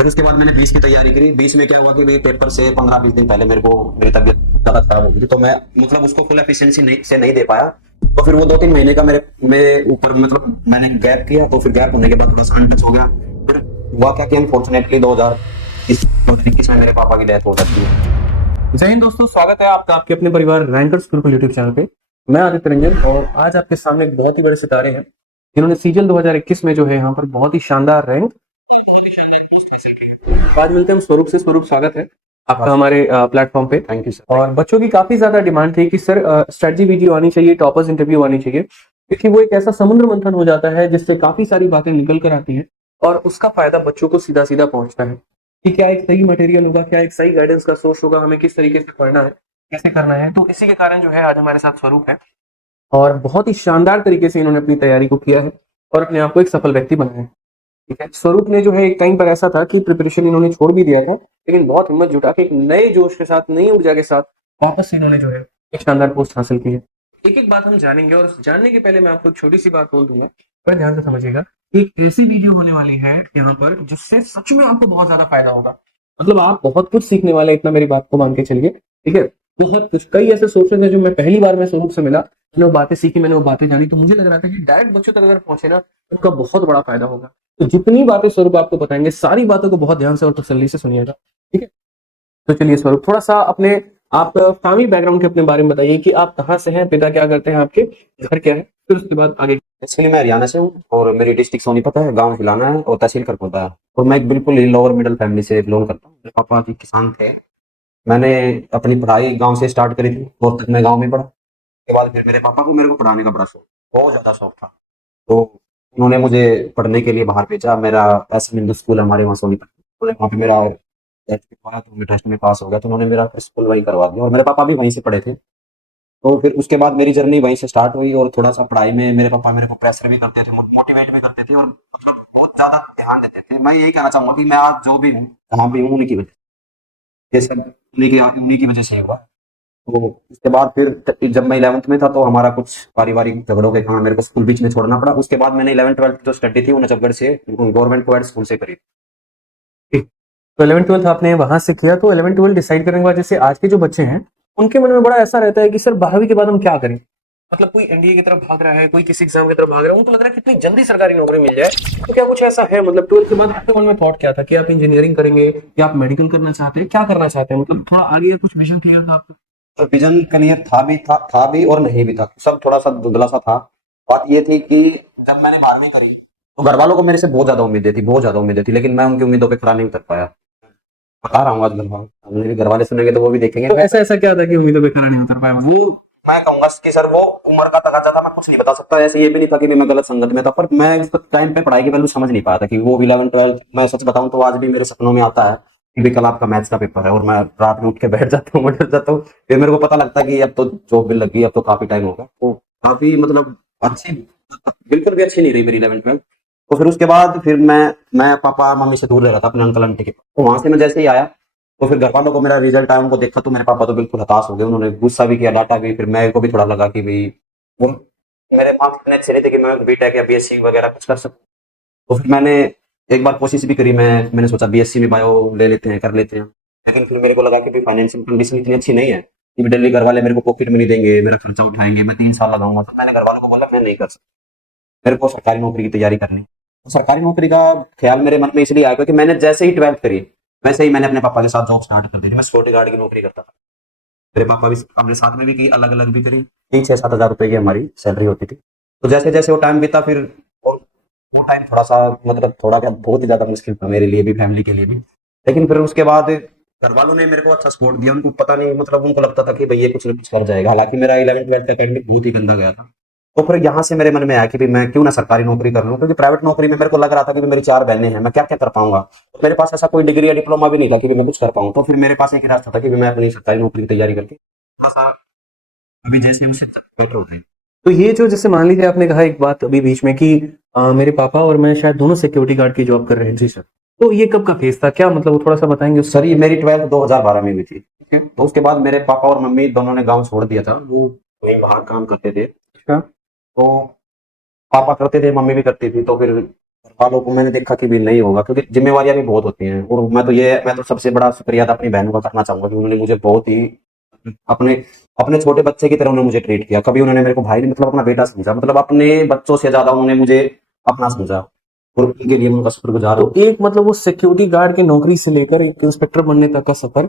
फिर उसके बाद मैंने 20 की तैयारी करी। 20 में क्या हुआ कि पेपर से 15-20 दिन पहले मेरे को मेरी तबीयत ज्यादा खराब हो गई थी, तो मैं मतलब उसको फुल एफिशिएंसी नहीं दे पाया। तो फिर वो 2-3 महीने का मेरे ऊपर मतलब मैंने गैप किया। तो फिर गैप होने के बाद थोड़ा सा अनटच हो गया। फिर हुआ क्या कि अनफॉर्चुनेटली 2021 में मेरे पापा की डेथ हो जाती है। जय हिंद दोस्तों, स्वागत है आपका आपके अपने परिवार रैंकर्स गुरुकुल यूट्यूब चैनल पे। मैं आदित्य रंजन और आज आपके सामने एक बहुत ही बड़े सितारे हैं जिन्होंने सीजन 2021 में जो है यहाँ पर बहुत ही शानदार रैंक हासिल की है। तो आज मिलते हैं हम स्वरूप से। स्वरूप, स्वागत है आपका हमारे प्लेटफॉर्म पे। Thank you sir. और बच्चों की काफी ज्यादा डिमांड थी कि सर स्ट्रेटजी वीडियो आनी चाहिए, टॉपर्स इंटरव्यू आनी चाहिए, क्योंकि वो एक ऐसा समुद्र मंथन हो जाता है जिससे काफी सारी बातें निकल कर आती हैं और उसका फायदा बच्चों को सीधा सीधा पहुंचता है कि क्या एक सही मटेरियल होगा, क्या एक सही गाइडेंस का सोर्स होगा, हमें किस तरीके से पढ़ना है, कैसे करना है। तो इसी के कारण जो है आज हमारे साथ स्वरूप है और बहुत ही शानदार तरीके से इन्होंने अपनी तैयारी को किया है और अपने आप को एक सफल व्यक्ति बनाया है। ठीक है, स्वरूप ने जो है एक टाइम पर ऐसा था कि प्रिपरेशन इन्होंने छोड़ भी दिया था, लेकिन बहुत हिम्मत जुटा के एक नए जोश के साथ, नई ऊर्जा के साथ वापस से इन्होंने जो है एक शानदार पोस्ट हासिल की है। एक एक बात हम जानेंगे और जानने के पहले मैं आपको एक छोटी सी बात बोल दूंगा, पर ध्यान से समझिएगा। एक ऐसी वीडियो होने वाली है यहाँ पर जिससे सच में आपको बहुत ज्यादा फायदा होगा। मतलब आप बहुत कुछ सीखने वाले हैं, इतना मेरी बात को मान के चलिए। ठीक है, बहुत कुछ, कई ऐसे सोर्सेज हैं जो मैं पहली बार में स्वरूप से मिला, मैंने वो बातें सीखी, मैंने वो बातें जानी, तो मुझे लग रहा था कि डायरेक्ट बच्चों तक अगर पहुंचे ना तो उनका बहुत बड़ा फायदा होगा। तो जितनी बातें स्वरूप आपको बताएंगे सारी बातों को बहुत ध्यान से और तसल्ली से सुनिएगा। ठीक है, तो चलिए स्वरूप, थोड़ा सा अपने आप फैमिली बैकग्राउंड के अपने बारे में बताइए कि आप कहाँ से हैं, पिता क्या करते हैं, आपके घर क्या है, फिर उसके बाद आगे। एक्चुअली मैं हरियाणा से हूँ और मेरी डिस्ट्रिक्ट सोनीपत है, गांव हिलाना है और तहसील करकोटा है। और मैं एक बिल्कुल ही लोअर मिडिल फैमिली से बिलोंग करता हूँ। मेरे पापा जी किसान थे। मैंने अपनी पढ़ाई गांव से स्टार्ट करी थी और तक मैं गांव में पढ़ा। उसके बाद फिर मेरे पापा को मेरे को पढ़ाने का बड़ा शौक, बहुत ज्यादा शौक था। तो उन्होंने मुझे पढ़ने के लिए बाहर भेजा। मेरा एस एम हिंदू स्कूल हमारे वहाँ सोनीपत, उन्होंने वहाँ पे मेरा टेस्ट करवाया तो मैं टेस्ट में पास हो गया, तो उन्होंने मेरा स्कूल वहीं करवा दिया और मेरे पापा भी वहीं से पढ़े थे। तो फिर उसके बाद मेरी जर्नी वहीं से स्टार्ट हुई और थोड़ा सा पढ़ाई में मेरे पापा मेरे को प्रेशर भी करते थे, मोटिवेट भी करते थे और मतलब बहुत ज्यादा ध्यान देते थे। मैं यही कहना चाहूंगा कि मैं आज जो भी हूँ, कहाँ भी हूँ, उन्हीं की वजह से। ये सब उन्हीं की वजह से ही हुआ। तो उसके बाद फिर जब मैं 11th में था तो हमारा कुछ पारिवारिक झगड़ों के कारण मेरे को स्कूल बीच में छोड़ना पड़ा। उसके बाद मैंने 11th-12th जो स्टडी थी वो नजफगढ़ से गवर्नमेंट कोएड स्कूल से करी। ठीक। तो 11th-12th आपने वहां से किया, तो 11th-12th डिसाइड करने के बाद जैसे आज के जो बच्चे हैं उनके मन में बड़ा ऐसा रहता है कि सर 12वीं के बाद हम क्या करें। मतलब कोई एनडीए की तरफ भाग रहा है, कोई किसी एग्जाम की तरफ भाग रहा है, उनको लग रहा है कितनी जल्दी सरकारी नौकरी मिल जाए। तो क्या कुछ ऐसा है, मतलब 12th के बाद आपके मन में थॉट क्या था कि आप इंजीनियरिंग करेंगे या आप मेडिकल करना चाहते हैं, क्या करना चाहते हैं, मतलब थोड़ा आगे कुछ विजन क्लियर था आपको। तो विजन क्लियर था भी और नहीं भी था, सब थोड़ा सा धुंधला सा था। बात ये थी कि जब मैंने 12वीं करी तो घर वालों को मेरे से बहुत ज्यादा उम्मीदें थी, लेकिन मैं उनकी उम्मीदों पे खरा नहीं उतर पाया। बता रहा हूँ आज घर वाले सुनेंगे तो वो भी देखेंगे। तो ऐसा ऐसा क्या था कि उम्मीदों पे खरा नहीं उतर पाया, मतलब। वो मैं कहूंगा कि सर वो उम्र का तकाजा था, मैं कुछ नहीं बता सकता। ऐसे ये भी नहीं था कि मैं गलत संगत में था, पर मैं उस टाइम पे पढ़ाई की वैल्यू समझ नहीं पाया था कि वो 11th-12th। मैं सच बताऊं तो आज भी मेरे सपनों में आता है कि भी कल आपका मैथ्स का पेपर है और मैं रात में उठ के बैठ जाता हूँ, बैठ जाता हूँ। फिर मेरे को पता लगता है कि अब तो जॉब भी लग गई, अब तो काफी टाइम होगा। तो काफी मतलब अच्छी, बिल्कुल भी अच्छी नहीं रही मेरी 11th-12th। तो फिर उसके बाद फिर मैं पापा मम्मी से दूर रह रहा था, अपने अंकल आंटी के पास। तो वहां से मैं जैसे ही आया तो फिर घर वालों को मेरा रिजल्ट आया, उनको देखा तो मेरे पापा तो बिल्कुल हताश हो गए। उन्होंने गुस्सा भी किया, डांटा भी। फिर मेरे को भी थोड़ा लगा कि भाई वो मेरे मार्क्स इतने अच्छे नहीं थे कि मैं बीटेक या बीएससी वगैरह कुछ कर सकूं। तो फिर मैंने एक बार कोशिश भी करी। मैंने सोचा बीएससी में बायो ले लेते हैं, कर लेते हैं। लेकिन फिर मेरे को लगा कि फाइनेंशियल कंडीशन इतनी अच्छी नहीं है कि डेली घर वाले मेरे को पॉकेट मनी देंगे, मेरा खर्चा उठाएंगे, मैं 3 साल लगाऊंगा। तो मैंने घर वालों को बोला मैं नहीं कर सकता, मेरे को सरकारी नौकरी की तैयारी करनी। तो सरकारी नौकरी का ख्याल मेरे मन में इसलिए आया क्योंकि मैंने जैसे ही 12th करी वैसे ही मैंने अपने पापा के साथ जॉब स्टार्ट कर दी। मैं सिक्योरिटी गार्ड की नौकरी करता था। मेरे पापा भी अपने साथ में भी की, अलग अलग भी करी। 6-7 हज़ार रुपए की हमारी सैलरी होती थी। तो जैसे जैसे वो टाइम बीता फिर वो टाइम थोड़ा सा मतलब थोड़ा क्या बहुत ही ज्यादा मुश्किल था मेरे लिए भी, फैमिली के लिए भी। लेकिन फिर उसके बाद घर वालों ने मेरे को अच्छा सपोर्ट दिया। उनको पता नहीं, मतलब उनको लगता था कि भैया कुछ ना कुछ कर जाएगा। हालांकि मेरा 11th-12th का टाइम बहुत ही गंदा गया था। तो फिर यहाँ से मेरे मन में आया कि भाई मैं क्यों ना सरकारी नौकरी कर लूं, क्योंकि प्राइवेट नौकरी में मेरे को लग रहा था कि मेरी 4 बहनें हैं, मैं क्या क्या कर पाऊंगा। तो मेरे पास ऐसा कोई डिग्री या डिप्लोमा भी नहीं था कि मैं कुछ कर पाऊं। तो फिर मेरे पास एक ही रास्ता था कि मैं अपनी सरकारी नौकरी की तैयारी करके थोड़ा सा अभी जैसे उससे बेटर हो जाए। तो ये जो जैसे मान लीजिए आपने कहा एक बात अभी बीच में कि मेरे पापा और मैं शायद दोनों सिक्योरिटी गार्ड की जॉब कर रहे हैं। जी सर, तो ये कब का फेज था, क्या मतलब वो थोड़ा सा बताएंगे सर ये मेरी 12th 2012 में हुई थी। ठीक है, तो उसके बाद मेरे पापा और मम्मी दोनों ने गांव छोड़ दिया था। वो वहीं बाहर काम करते थे। उसका। तो पापा करते थे, मम्मी भी करती थी। तो फिर घर वालों को मैंने देखा कि भी नहीं होगा, क्योंकि जिम्मेवारियां भी बहुत होती हैं। और मैं तो सबसे बड़ा शुक्रिया अदा अपनी बहनों का करना चाहूंगा कि उन्होंने मुझे बहुत ही अपने अपने छोटे बच्चे की तरह उन्होंने मुझे ट्रीट किया। कभी उन्होंने मेरे को भाई नहीं, मतलब अपना बेटा समझा, मतलब अपने बच्चों से ज्यादा उन्होंने मुझे अपना समझा, और उनके लिए मैं उनका शुक्रगुजार हूँ। तो एक मतलब वो सिक्योरिटी गार्ड की नौकरी से लेकर एक इंस्पेक्टर बनने तक का सफर,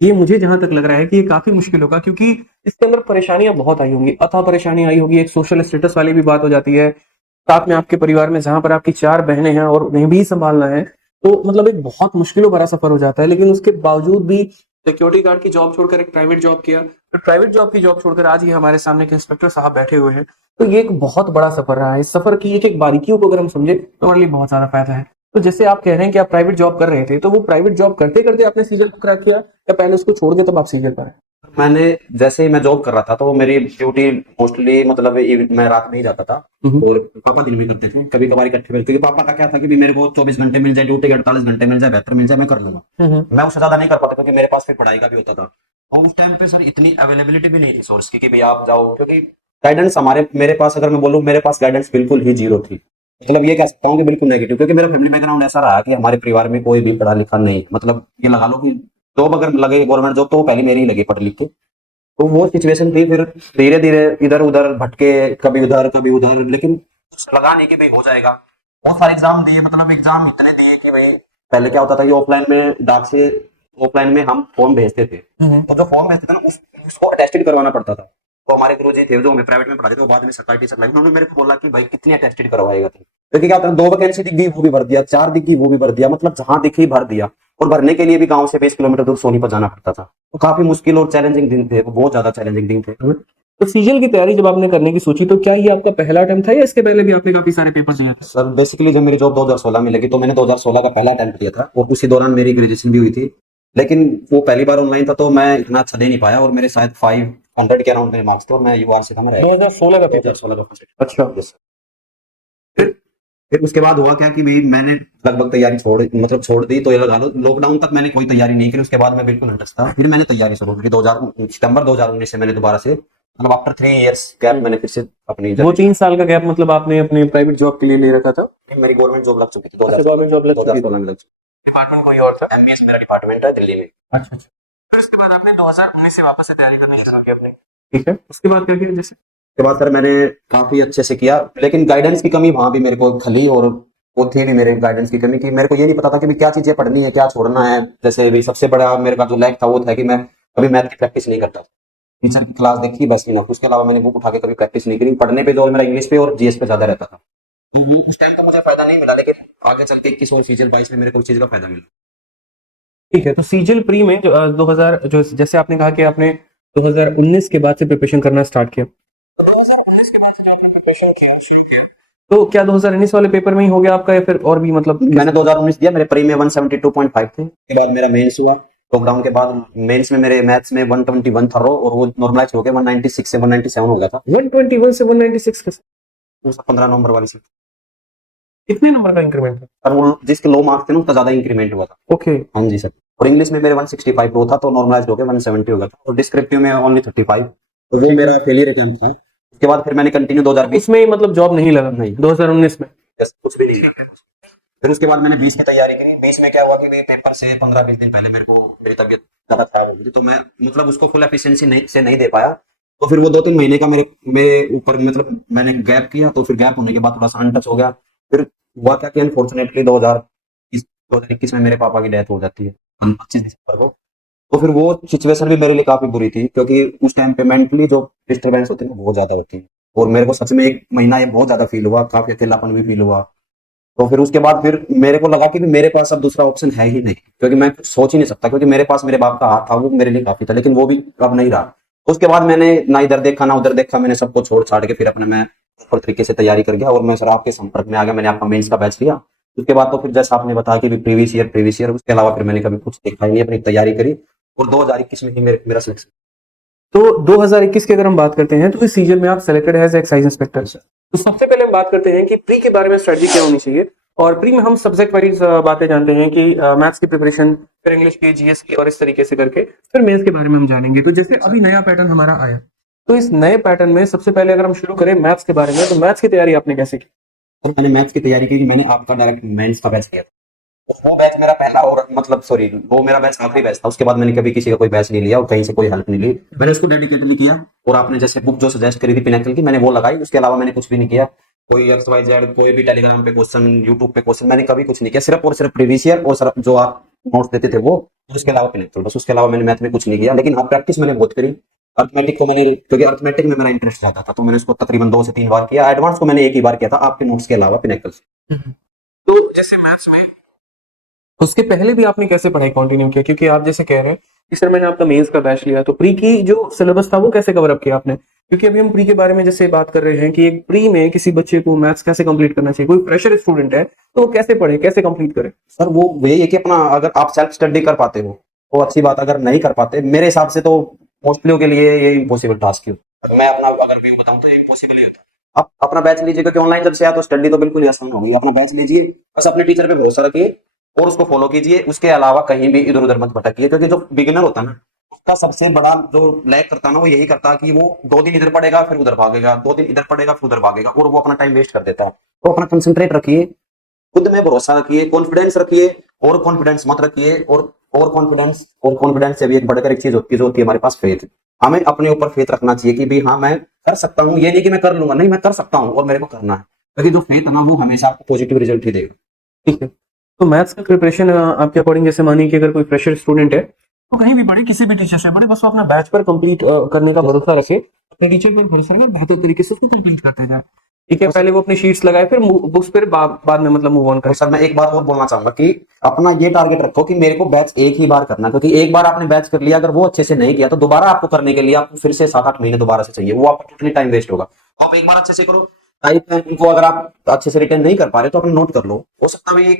ये मुझे जहां तक लग रहा है कि ये काफी मुश्किल होगा, क्योंकि इसके अंदर परेशानियां बहुत आई होंगी, अथाह परेशानी आई होगी, एक सोशल स्टेटस वाली भी बात हो जाती है। साथ में आपके परिवार में जहां पर आपकी 4 बहनें हैं और उन्हें भी संभालना है, तो मतलब एक बहुत मुश्किल भरा सफर हो जाता है। लेकिन उसके बावजूद भी सिक्योरिटी गार्ड की जॉब छोड़कर एक प्राइवेट जॉब किया, फिर प्राइवेट जॉब की जॉब छोड़कर आज ये हमारे सामने के इंस्पेक्टर साहब बैठे हुए हैं। तो ये एक बहुत बड़ा सफर रहा है। इस सफर की एक एक बारीकियों को अगर हम समझे तो हमारे लिए बहुत ज्यादा फायदा है। तो जैसे आप कह रहे हैं कि आप प्राइवेट जॉब कर रहे थे, तो वो प्राइवेट जॉब करते करते आपने सीजन को क्रैक किया, या पहले उसको छोड़ के तब आप सीजन पर आए? मैंने जैसे ही मैं जॉब कर रहा था तो मेरी ड्यूटी मोस्टली मतलब मैं रात में ही जाता था, और पापा दिन में करते थे। कभी कभार इकट्ठे मिलते, क्योंकि पापा का क्या था कि भी मेरे को 24 घंटे मिल जाए ड्यूटी, 48 घंटे मिल जाए, बेहतर मिल जाए, मैं कर लूंगा। मैं उससे ज्यादा नहीं कर पाता, क्योंकि मेरे पास फिर पढ़ाई का भी होता था। और उस टाइम पे सर इतनी अवेलेबिलिटी भी नहीं थी सोर्स की कि भाई आप जाओ, क्योंकि गाइडेंस मेरे पास, अगर मैं बोलूँ, मेरे पास गाइडेंस बिल्कुल ही जीरो थी। मतलब ये कह सकता हूँ कि बिल्कुल नेगेटिव, क्योंकि मेरा फैमिली बैकग्राउंड ऐसा रहा कि हमारे परिवार में कोई भी पढ़ा लिखा नहीं, मतलब ये लगा लो कि जॉब अगर लगे गवर्नमेंट जॉब तो वो पहले मेरी ही लगी पढ़ लिख के। तो वो सिचुएशन थी, फिर धीरे धीरे इधर उधर भटके, कभी उधर, लेकिन कुछ लगा नहीं कि भाई हो जाएगा। बहुत सारे एग्जाम दिए, मतलब एग्जाम इतने दिए कि भाई पहले क्या होता था कि ऑफलाइन में डाक से, ऑफलाइन में हम फॉर्म भेजते थे, तो जो फॉर्म भेजते थे ना उसको अटेस्टेड करवाना पड़ता था। तो हमारे गुरुजी थे जो हमें प्राइवेट में पढ़ाते थे, वो बाद में सरकारी टीचर लगे, उन्होंने मेरे को बोला कि भाई कितनी अटेस्टेड करवाएगा तू, क्योंकि क्या होता है 2 वैकेंसी दिख गई वो भी भर दिया, 4 दिख गई वो भी भर दिया, मतलब जहां दिखी भर दिया। और भरने के लिए भी गांव से 20 किलोमीटर दूर सोनीपत जाना पड़ता था। तो काफी मुश्किल और चैलेंजिंग दिन थे, वो बहुत ज्यादा चैलेंजिंग दिन थे। तो सीजल की तैयारी जब आपने करने की सोची, तो क्या ये आपका पहला अटेम्प्ट था या इसके पहले भी आपने काफी सारे पेपर दिए थे? सर बेसिकली जब मेरी जॉब 2016 में लगी तो मैंने 2016 का पहला अटेम्प्ट दिया था, और उसी दौरान मेरी ग्रेजुएशन भी हुई थी। लेकिन वो पहली बार ऑनलाइन था तो मैं इतना अच्छा दे नहीं पाया, और मेरे शायद 500 के अराउंड मेरे मार्क्स थे, और मैं यूआर से था, मैं रह गया। 2016 का पेपर? 2016 का फर्स्ट। अच्छा। यस। फिर उसके बाद हुआ क्या कि भाई मैंने लगभग तैयारी छोड़ दी, तो ये लगा लो लॉकडाउन तक मैंने कोई तैयारी नहीं की। उसके बाद मैं बिल्कुल इंटरेस्ट था, फिर मैंने तैयारी शुरू की सितंबर 2019 से मैंने दोबारा से, मतलब आफ्टर 3 इयर्स गैप मैंने फिर से अपनी वो 3 साल का गैप मतलब आपने अपने प्राइवेट जॉब के लिए ले रखा था? मेरी गवर्नमेंट जॉब लग चुकी थी गवर्नमेंट जॉब लग चुकी थी। 2016 में लग चुकी। डिपार्टमेंट कोई और था? एमबीएस मेरा डिपार्टमेंट है दिल्ली में। अच्छा अच्छा। फिर उसके बाद आपने 2019 से वापस से तैयारी करनी शुरू की अपनी, ठीक है? उसके बाद क्या किया जैसे? उसके बाद सर मैंने काफी अच्छे से किया, लेकिन गाइडेंस की कमी वहां भी मेरे को खली, और वो थी भी मेरे गाइडेंस की कमी, कि मेरे को ये नहीं पता था कि भी क्या चीजें पढ़नी है, क्या छोड़ना है। जैसे भी सबसे बड़ा मेरे का जो लैक था वो था कि मैं कभी मैथ की प्रैक्टिस नहीं करता। टीचर की क्लास देखी बस इनफ, उसके अलावा मैंने बुक उठा के कभी प्रैक्टिस नहीं करी। पढ़ने पे जोर मेरा इंग्लिश पे और जीएस पे ज्यादा रहता था। उस टाइम तो मुझे फायदा नहीं मिला, लेकिन आगे चल के 21 और सीजल 22 में मेरे को उस चीज का फायदा मिला। ठीक है। तो सीजल प्री में जो 2000 जो जैसे आपने कहा कि आपने 2019 के बाद से प्रिपरेशन करना स्टार्ट किया, तो 2019 के बाद से जो आपने प्रिपरेशन किया शुरू किया, तो क्या 2019 वाले पेपर में ही हो गया आपका, या फिर और भी मतलब? मैंने 2019 दिया, मेरे प्री में 172.5 थे। उसके बाद मेरा मेंस हुआ, लॉकडाउन के बाद मेंस में मेरे मैथ्स में 121 था रो, और वो नॉर्मलाइज हो गया 196 से 197 हो गया था। 121 से 196 का? 15 नंबर वाली से। कितने नंबर का इंक्रीमेंट था? और वो जिसके लो मार्क्स थे ना उसका ज्यादा इंक्रीमेंट हुआ था। ओके। हाँ जी सर। और इंग्लिश में मेरे 165 रो था, तो नॉर्मलाइज हो गया 170 हो गया था, और डिस्क्रिप्टिव में ओनली 35, तो वो मेरा फेलियर अटेम्प्ट था। उसके बाद फिर मैंने कंटिन्यू 2020 इसमें मतलब जॉब नहीं लगा? नहीं। 2019 में कुछ भी नहीं। फिर उसके बाद मैंने 20 की तैयारी करी। 20 में क्या हुआ कि पेपर से 15-20 दिन पहले मेरी तबीयत ज्यादा खराब हो गई, तो मैं मतलब उसको फुल एफिशिएंसी नहीं दे पाया। तो फिर वो 2-3 महीने का मेरे ऊपर मतलब मैंने गैप किया, तो फिर गैप होने के बाद थोड़ा सा अनटच हो गया। फिर हुआ क्या कि अनफॉर्चुनेटली 2021 में मेरे पापा की डेथ हो जाती है 25 दिसंबर को। तो फिर वो सिचुएशन भी मेरे लिए काफी बुरी थी, क्योंकि उस टाइम पे मेंटली जो डिस्टर्बेंस होती है ना बहुत ज्यादा होती है, और मेरे को सच में 1 महीना ये बहुत ज्यादा फील हुआ, काफी अकेलापन भी फील हुआ। तो फिर उसके बाद फिर मेरे को लगा कि मेरे पास अब दूसरा ऑप्शन है ही नहीं, क्योंकि मैं कुछ सोच ही नहीं सकता, क्योंकि मेरे पास मेरे बाप का हाथ था, वो मेरे लिए काफी था, लेकिन वो भी अब नहीं रहा। उसके बाद मैंने ना इधर देखा ना उधर देखा, मैंने सबको छोड़ छाड़ के फिर अपने मैं प्रॉपर तरीके से तैयारी कर गया, और मैं सर आपके संपर्क में आ गया। मैंने आपका मेंस का बैच लिया। उसके बाद तो फिर जैसा आपने बताया कि प्रीवियस ईयर, उसके अलावा फिर मैंने कभी कुछ देखा ही नहीं, अपनी तैयारी करी, और 2021 में ही मेरा सिलेक्शन। तो 2021 की अगर हम बात करते हैं, तो इस सीजन में आप सेलेक्टेड एज एक्साइज इंस्पेक्टर। तो सबसे पहले हम बात करते हैं कि प्री के बारे में स्ट्रेटजी क्या होनी चाहिए। और प्री में हम सब्जेक्ट वाइज बातें जानते हैं कि मैथ्स की प्रिपरेशन, फिर इंग्लिश की, जीएस की, और इस तरीके से करके फिर मेंस के बारे में हम जानेंगे। तो जैसे अभी नया पैटर्न हमारा आया, तो इस नए पैटर्न में सबसे पहले अगर हम शुरू करें मैथ्स के बारे में, तो मैथ्स की तैयारी आपने कैसे की? तो मैंने मैथ्स की तैयारी की, मैंने आपका डायरेक्ट मेंस का बैच किया था। और वो बैच मेरा पहला और मतलब सॉरी वो मेरा बैच आखिरी बैच था। उसके बाद मैंने कभी किसी का कोई बैच नहीं लिया और कहीं से कोई हेल्प नहीं ली। मैंने उसको डेडिकेटली किया और आपने जैसे बुक जो सजेस्ट करी थी पिनाकल की, मैंने वो लगाई। उसके अलावा मैंने कुछ भी नहीं किया। कोई एक्स वाई जेड कोई भी टेलीग्राम पे क्वेश्चन, यूट्यूब पे क्वेश्चन, मैंने कभी कुछ नहीं किया। सिर्फ और सिर्फ प्रीवियस ईयर और सिर्फ जो आप नोट्स देते थे वो, और उसके अलावा पिनाकल, बस। उसके अलावा मैंने मैथ में कुछ नहीं किया। लेकिन हाँ, प्रैक्टिस मैंने बहुत करी। अर्थमेटिक को मैंने, क्योंकि अर्थमेटिक में मेरा इंटरेस्ट रहता था, तो मैंने उसको तकरीबन 2 से 3 बार किया। एडवांस को मैंने एक ही बार किया था आपके नोट्स के अलावा पिनाकल से। तो जैसे मैथ्स में उसके पहले भी आपने कैसे पढ़ाई कंटिन्यू किया, क्योंकि आप जैसे कह रहे हैं कि सर मैंने आपका मेंस का बैच लिया, तो प्री की जो सिलेबस था वो कैसे कवर अप किया आपने? क्योंकि अभी हम प्री के बारे में जैसे बात कर रहे हैं कि एक प्री में किसी बच्चे को मैथ्स कैसे कंप्लीट करना चाहिए, कोई फ्रेशर स्टूडेंट है तो वो कैसे पढ़े, कैसे कंप्लीट करे? सर वो यही है कि अपना, अगर आप सेल्फ स्टडी कर पाते हो तो अच्छी बात, अगर नहीं कर पाते मेरे हिसाब से तो मोस्टली के लिए ये इम्पॉसिबल टास्क है। मैं अपना अगर व्यू बताऊं तो ये इम्पॉसिबल ही होता है। आप अपना बैच लीजिए, क्योंकि ऑनलाइन जब से आया तो स्टडी तो बिल्कुल ही आसान होगी। अपना बैच लीजिए, बस अपने टीचर पे भरोसा रखिए और उसको फॉलो कीजिए। उसके अलावा कहीं भी इधर उधर मत भटकिए, क्योंकि जो बिगिनर होता है ना, उसका सबसे बड़ा जो लैक करता है ना, वो यही करता है कि वो 2 दिन इधर पढ़ेगा फिर उधर भागेगा, 2 दिन इधर पढ़ेगा फिर उधर भागेगा, और वो अपना टाइम वेस्ट कर देता है। तो अपना कंसंट्रेट रखिए, खुद में भरोसा रखिए, कॉन्फिडेंस रखिए, और कॉन्फिडेंस मत रखिए। और कॉन्फिडेंस से भी एक बढ़कर एक चीज होती है, जो होती है हमारे पास फेथ। हमें अपने ऊपर फेथ रखना चाहिए कि भाई हाँ मैं कर सकता हूँ। ये नहीं कि मैं कर लूंगा, नहीं, मैं कर सकता हूँ और मेरे को करना है। क्योंकि जो फेथ है ना, वो हमेशा आपको पॉजिटिव रिजल्ट ही देगा। ठीक है। तो मैथ्स का प्रिपरेशन आपके अकॉर्डिंग, जैसे मानिए कि अगर कोई फ्रेशर स्टूडेंट है तो कहीं भी पढ़े, किसी भी टीचर से पढ़े, बस वो अपना बैच पर कंप्लीट करने का भरोसा रखे, अपने टीचर पर भरोसा रखे, बेहतर तरीके से उसको कंप्लीट करते जाए। ठीक है, पहले वो अपनी शीट्स लगाए, फिर बुक्स पर बाद में मतलब मूव ऑन और करे। सर मैं एक बात और बोलना चाहूंगा कि अपना ये टारगेट रखो कि मेरे को बैच एक ही बार करना, क्योंकि एक बार आपने बैच कर लिया, अगर वो अच्छे से नहीं किया तो दोबारा आपको करने के लिए आपको फिर से 7-8 महीने दोबारा से चाहिए। वो आपका टोटली टाइम वेस्ट होगा। तो आप एक बार अच्छे से करो। टाइप को अगर आप अच्छे से रिटेन नहीं कर पा रहे तो अपने नोट कर लो। हो सकता है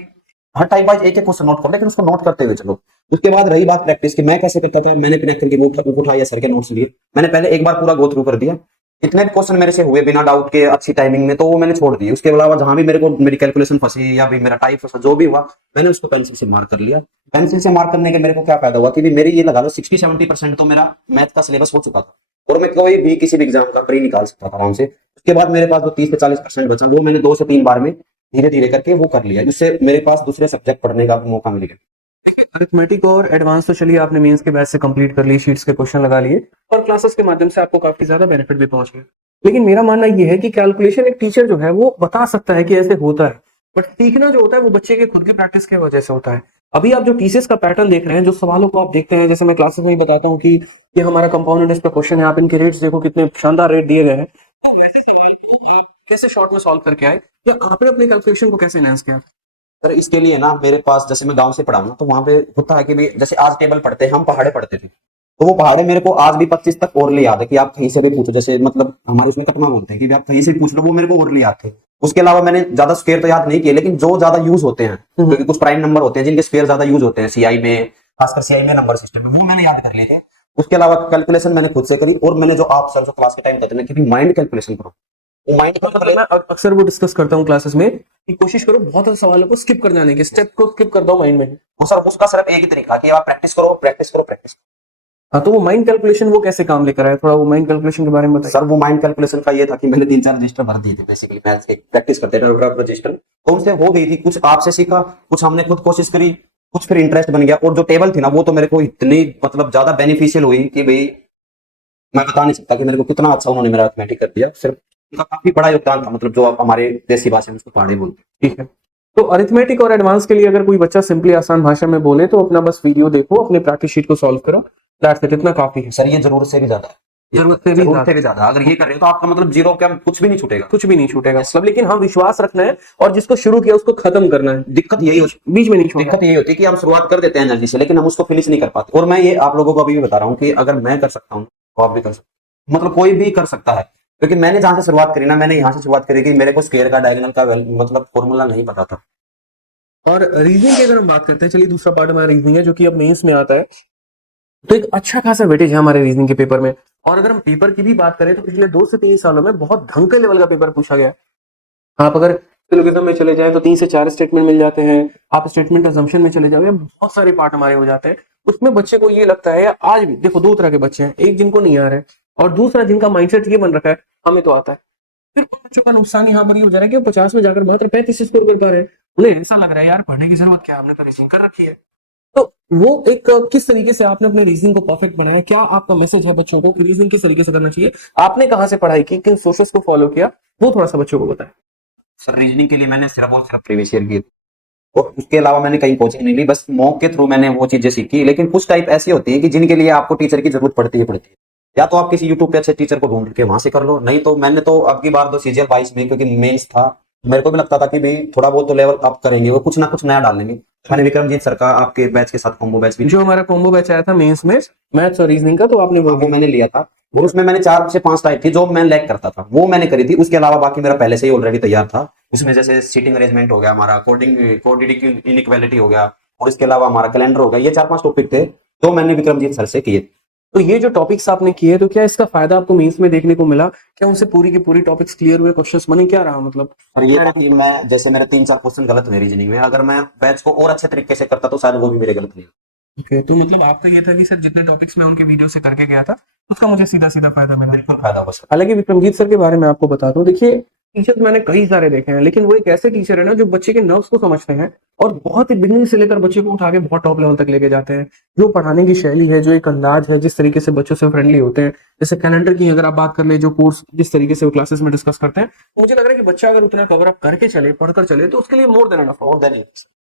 हर टाइप वाइज एक एक क्वेश्चन नोट करो, लेकिन उसको नोट करते हुए चलो। उसके बाद रही बात प्रैक्टिस की, मैं कैसे करता था, मैंने पिनाकल की बुक उठाई या सर के नोट्स लिए, मैंने पहले एक बार पूरा गो थ्रू कर दिया। इतने भी क्वेश्चन मेरे से हुए बिना डाउट के अच्छी टाइमिंग में, तो वो मैंने छोड़ दिए। उसके अलावा जहां भी मेरे को मेरी कैलकुलेशन फंसी या भी मेरा टाइप फंसा, जो भी हुआ, मैंने उसको पेंसिल से मार्क कर लिया। पेंसिल से मार्क करने के मेरे को क्या फायदा हुआ कि भी मेरी ये लगा लो 60-70% तो मेरा मैथ का सिलेबस हो चुका था, और मैं कोई भी किसी भी एग्जाम का प्री निकाल सकता था आराम से। उसके बाद मेरे पास जो 30 से 40% बचा, वो मैंने 2 से 3 बार में धीरे धीरे करके वो कर लिया, जिससे मेरे पास दूसरे सब्जेक्ट पढ़ने का मौका मिल गया। अरिथमेटिक और एडवांस तो चलिए आपने मेंस के बैच से कंप्लीट कर ली, शीट्स के क्वेश्चन लगा लिए, और क्लासेस के माध्यम से आपको काफी ज्यादा बेनिफिट भी पहुंच गए। लेकिन मेरा मानना ये है कि कैलकुलेशन एक टीचर जो है वो बता सकता है कि ऐसे होता है, बट सीखना जो होता है वो बच्चे के खुद की प्रैक्टिस की वजह से होता है। अभी आप जो टीसीएस का पैटर्न देख रहे हैं, जो सवालों को आप देखते हैं, जैसे मैं क्लासेस में ही बताता हूँ कि ये हमारा कंपाउंड इंटरेस्ट पे क्वेश्चन है, आप इनके रेट्स देखो, कितने शानदार रेट दिए गए हैं, ये कैसे शॉर्ट में सॉल्व करके आए, या आपने अपने कैलकुलेशन को कैसे एनहांस किया? सर इसके लिए ना, मेरे पास, जैसे मैं गांव से पढ़ा हूं ना, तो वहां पे होता है कि भी जैसे आज टेबल पढ़ते हैं, हम पहाड़े पढ़ते थे, तो वो पहाड़े मेरे को आज भी 25 तक ओरली याद है कि आप कहीं से भी पूछो। जैसे मतलब हमारे उसमें कटमा बोलते हैं कि भी आप कहीं से भी पूछ लो, वो मेरे को ओरली याद थे। उसके अलावा मैंने ज्यादा स्क्वायर तो याद नहीं किए, लेकिन जो ज्यादा यूज होते हैं, क्योंकि कुछ प्राइम नंबर होते हैं जिनके स्क्वायर ज्यादा यूज होते हैं सीआई में, खासकर सीआई में नंबर सिस्टम में, वो मैंने याद कर लिए थे। उसके अलावा कैलकुलेशन मैंने खुद से करी, और मैंने जो आप सर जो क्लास के टाइम कहते हैं कि माइंड कैलकुलेशन करो, वो माइंड मतलब मैं अक्सर वो डिस्कस करता हूँ क्लासेस में कि कोशिश करो बहुत सारे सवालों को स्किप कर जाने की, स्टेप को स्किप कर दो माइंड में। वो सर उसका सिर्फ एक ही तरीका कि आप प्रैक्टिस करो, प्रैक्टिस करो, प्रैक्टिस। हाँ, तो वो माइंड कैलकुलेशन वो कैसे काम लेकर आया, थोड़ा वो माइंड कैलकुलेशन के बारे में बताइए। सर वो माइंड कैलकुलेशन का ये था कि मैंने 3-4 रजिस्टर भर दिए थे, बेसिकली मैथ्स के प्रैक्टिस करते थे, रफ रजिस्टर, तो उनसे हो गई थी। कुछ आपसे सीखा, कुछ हमने खुद कोशिश करी, कुछ फिर इंटरेस्ट बन गया। और जो टेबल थी ना, वो तो मेरे को इतनी मतलब ज्यादा बेनिफिशियल हुई कि भाई मैं बता नहीं सकता कि मेरे को कितना अच्छा उन्होंने मेरा मैथमेटिक कर दिया। सिर्फ उनका काफी बड़ा योगदान था, मतलब जो आप हमारे देसी भाषा में उसको पहाड़ी बोलते हैं। ठीक है, तो अरिथमेटिक और एडवांस के लिए अगर कोई बच्चा सिंपली आसान भाषा में बोले तो अपना बस वीडियो देखो, अपने प्रैक्टिस शीट को सॉल्व करो, दैट्स इट, इतना काफी है। सर ये जरूरत से भी ज्यादा है, जरूरत से भी ज्यादा अगर ये कर रहे हो तो आपका मतलब जीरो क्या, कुछ भी नहीं छूटेगा, कुछ भी नहीं छूटेगा मतलब, लेकिन हाँ विश्वास रखना है और जिसको शुरू किया उसको खत्म करना है, दिक्कत यही बीच में नहीं छोड़ना। दिक्कत यही होती है कि हम शुरुआत कर देते हैं एनर्जी से, लेकिन हम उसको फिनिश नहीं कर पाते। और मैं ये आप लोगों को अभी भी बता रहा हूँ कि अगर मैं कर सकता हूँ तो आप भी कर सकते हो, मतलब कोई भी कर सकता है। क्योंकि मैंने जहां से शुरुआत करी ना, मैंने यहाँ से शुरुआत करी कि मेरे को स्क्वायर का, डायगोनल का मतलब फॉर्मूला नहीं पता था। और रीजनिंग की अगर हम बात करते हैं, चलिए दूसरा पार्ट हमारा रीजनिंग है जो कि अब मेंस में आता है, तो एक अच्छा खासा वेटेज है हमारे रीजनिंग के पेपर में। और अगर हम पेपर की भी बात करें तो पिछले 2 से 3 सालों में बहुत ढंग के लेवल का पेपर पूछा गया है। आप अगर सिलोगिज्म में चले जाएं तो 3 से 4 स्टेटमेंट मिल जाते हैं, आप स्टेटमेंट अजम्पशन में चले जाओ, बहुत सारे पार्ट हमारे हो जाते हैं। उसमें बच्चे को ये लगता है, आज भी देखो 2 तरह के बच्चे हैं, एक जिनको नहीं आ रहा है और दूसरा जिनका माइंडसेट ये बन रखा है हमें तो आता है। फिर उन बच्चों का नुकसान यहाँ पर ये हो जा रहा है कि वो 50 में जाकर मात्र 35 स्कोर कर पा रहे हैं। उन्हें ऐसा लग रहा है यार पढ़ने की जरूरत क्या है, हमने तो रीजनिंग कर रखी है। तो वो एक किस तरीके से आपने अपने रीजनिंग को परफेक्ट बनाया, क्या आपका मैसेज है बच्चों को कि रीजनिंग किस तरीके से करना चाहिए, आपने कहाँ से पढ़ाई की, किन सोर्सेस को फॉलो किया, वो थोड़ा सा बच्चों को बताएं। सर रीजनिंग के लिए मैंने सिर्फ और सिर्फ प्रीवियस ईयर की, और उसके अलावा मैंने कहीं कोचिंग नहीं ली, बस मॉक के थ्रू मैंने वो चीजें सीखी। लेकिन कुछ टाइप ऐसी होती है कि जिनके लिए आपको टीचर की जरूरत पड़ती है। या तो आप किसी यूट्यूब पे अच्छे टीचर को ढूंढ के वहां से कर लो, नहीं तो मैंने तो अब की बार 2022 में, क्योंकि मेंस था, मेरे को भी लगता था कि भाई थोड़ा बहुत तो लेवल अप करेंगे, वो कुछ ना कुछ नया डालेंगे। मैंने विक्रमजीत सर का आपके बैच के साथ कॉम्बो बैच भी जो हमारा कॉम्बो बैच आया था मेंस में मैथ्स और रीजनिंग का, तो आपने वो मैंने लिया था, और उसमें मैंने 4 से 5 टाइप थी जो मैं लैक करता था, वो मैंने करी थी। उसके अलावा बाकी मेरा पहले से ही ऑलरेडी तैयार था। उसमें जैसे सीटिंग अरेंजमेंट हो गया, हमारा कोऑर्डिनेटिंग इनइक्वालिटी हो गया, और इसके अलावा हमारा कैलेंडर हो गया। ये 4-5 टॉपिक थे जो मैंने विक्रमजीत सर से किए। तो ये जो टॉपिक्स आपने किए, तो क्या इसका फायदा आपको मेंस में देखने को मिला? क्या उनसे पूरी की पूरी टॉपिक्स क्लियर हुए, क्वेश्चंस बने, क्या रहा मतलब? और ये था कि मैं जैसे मेरे 3-4 क्वेश्चन गलत हुए रीजनिंग में, अगर मैं बैच को और अच्छे तरीके से करता तो शायद वो भी मेरे गलत नहीं। ओके, तो मतलब आपका ये था कि सर जितने टॉपिक्स मैं उनके वीडियो से करके गया था उसका मुझे सीधा सीधा फायदा मिला। बिल्कुल फायदा हो सर। हालांकि विक्रमजीत सर के बारे में आपको बता दूं, देखिए टीचर्स मैंने कई सारे देखे हैं, लेकिन वो एक ऐसे टीचर है ना जो बच्चे के नर्व्स को समझते हैं और बहुत ही बिगिनिंग से लेकर बच्चे को उठा के बहुत टॉप लेवल तक लेके जाते हैं। जो पढ़ाने की शैली है, जो एक अंदाज है, जिस तरीके से बच्चों से फ्रेंडली होते हैं, जैसे कैलेंडर की अगर आप बात कर ले, जो कोर्स जिस तरीके से वो क्लासेस में डिस्कस करते हैं, तो मुझे लग रहा है कि बच्चा अगर उतना कवर अप करके चले, पढ़कर चले, तो उसके लिए मोर देन एनफ,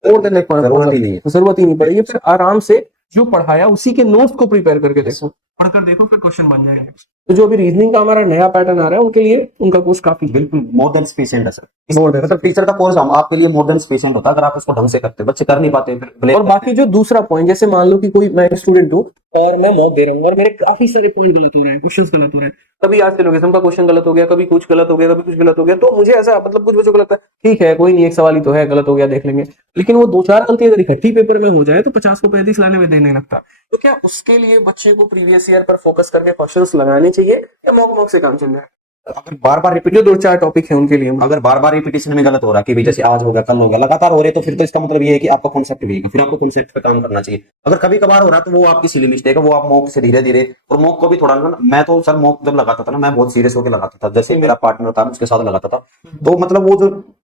जरूरत ही नहीं है। जरूरत ही नहीं पड़ेगी। फिर आराम से जो पढ़ाया उसी के नोट्स को प्रिपेयर करके देखो, पढ़कर देखो, फिर क्वेश्चन बन जाएंगे। तो जो अभी रीजनिंग का हमारा नया पैटर्न आ रहा है, उनके लिए उनका कोर्स काफी बिल्कुल मोर देन सफिशिएंट है सर। मतलब टीचर का कोर्स हम आपके लिए मोर देन सफिशिएंट होता है अगर आप उसको ढंग से करते। बच्चे कर नहीं पाते फिर blame और बाकी जो दूसरा पॉइंट, जैसे मान लो कि कोई मैं स्टूडेंट हूँ और मैं मॉक दे रहा हूँ और मेरे काफी सारे पॉइंट गलत हो रहे हैं, क्वेश्चंस गलत हो रहे हैं, कभी आज सिलोगिज्म का क्वेश्चन गलत हो गया, कभी कुछ गलत हो गया, कभी कुछ गलत हो गया, तो मुझे ऐसा मतलब कुछ बच्चों को लगता है ठीक है कोई नहीं, एक सवाल ही तो है, गलत हो गया देख लेंगे। लेकिन वो 2-4 गलती अगर इकट्ठी पेपर में हो जाए तो 50 को 35 लाने में देर नहीं लगता। तो क्या उसके लिए बच्चे को प्रीवियस ईयर पर फोकस करके क्वेश्चंस लगाने चाहिए या मॉक मॉक से काम चल जाए? अगर बार बार रिपीट, जो 2-4 टॉपिक है उनके लिए, अगर बार बार रिपीटेशन में गलत हो रहा है कि भाई जैसे आज हो गया कल हो गया लगातार हो रहे, तो फिर तो इसका मतलब ये है कि आपका कॉन्सेप्ट वीक है, फिर आपको कॉन्सेप्ट पे काम करना चाहिए। अगर कभी कभार हो रहा है तो वो आपकी सिली मिस्टेक है, वो आप मॉक से धीरे धीरे, और मॉक को भी थोड़ा ना, मैं तो सर मॉक जब लगाता था ना, मैं बहुत सीरियस होकर लगाता था। जैसे मेरा पार्टनर था उसके साथ लगाता था, तो मतलब वो जो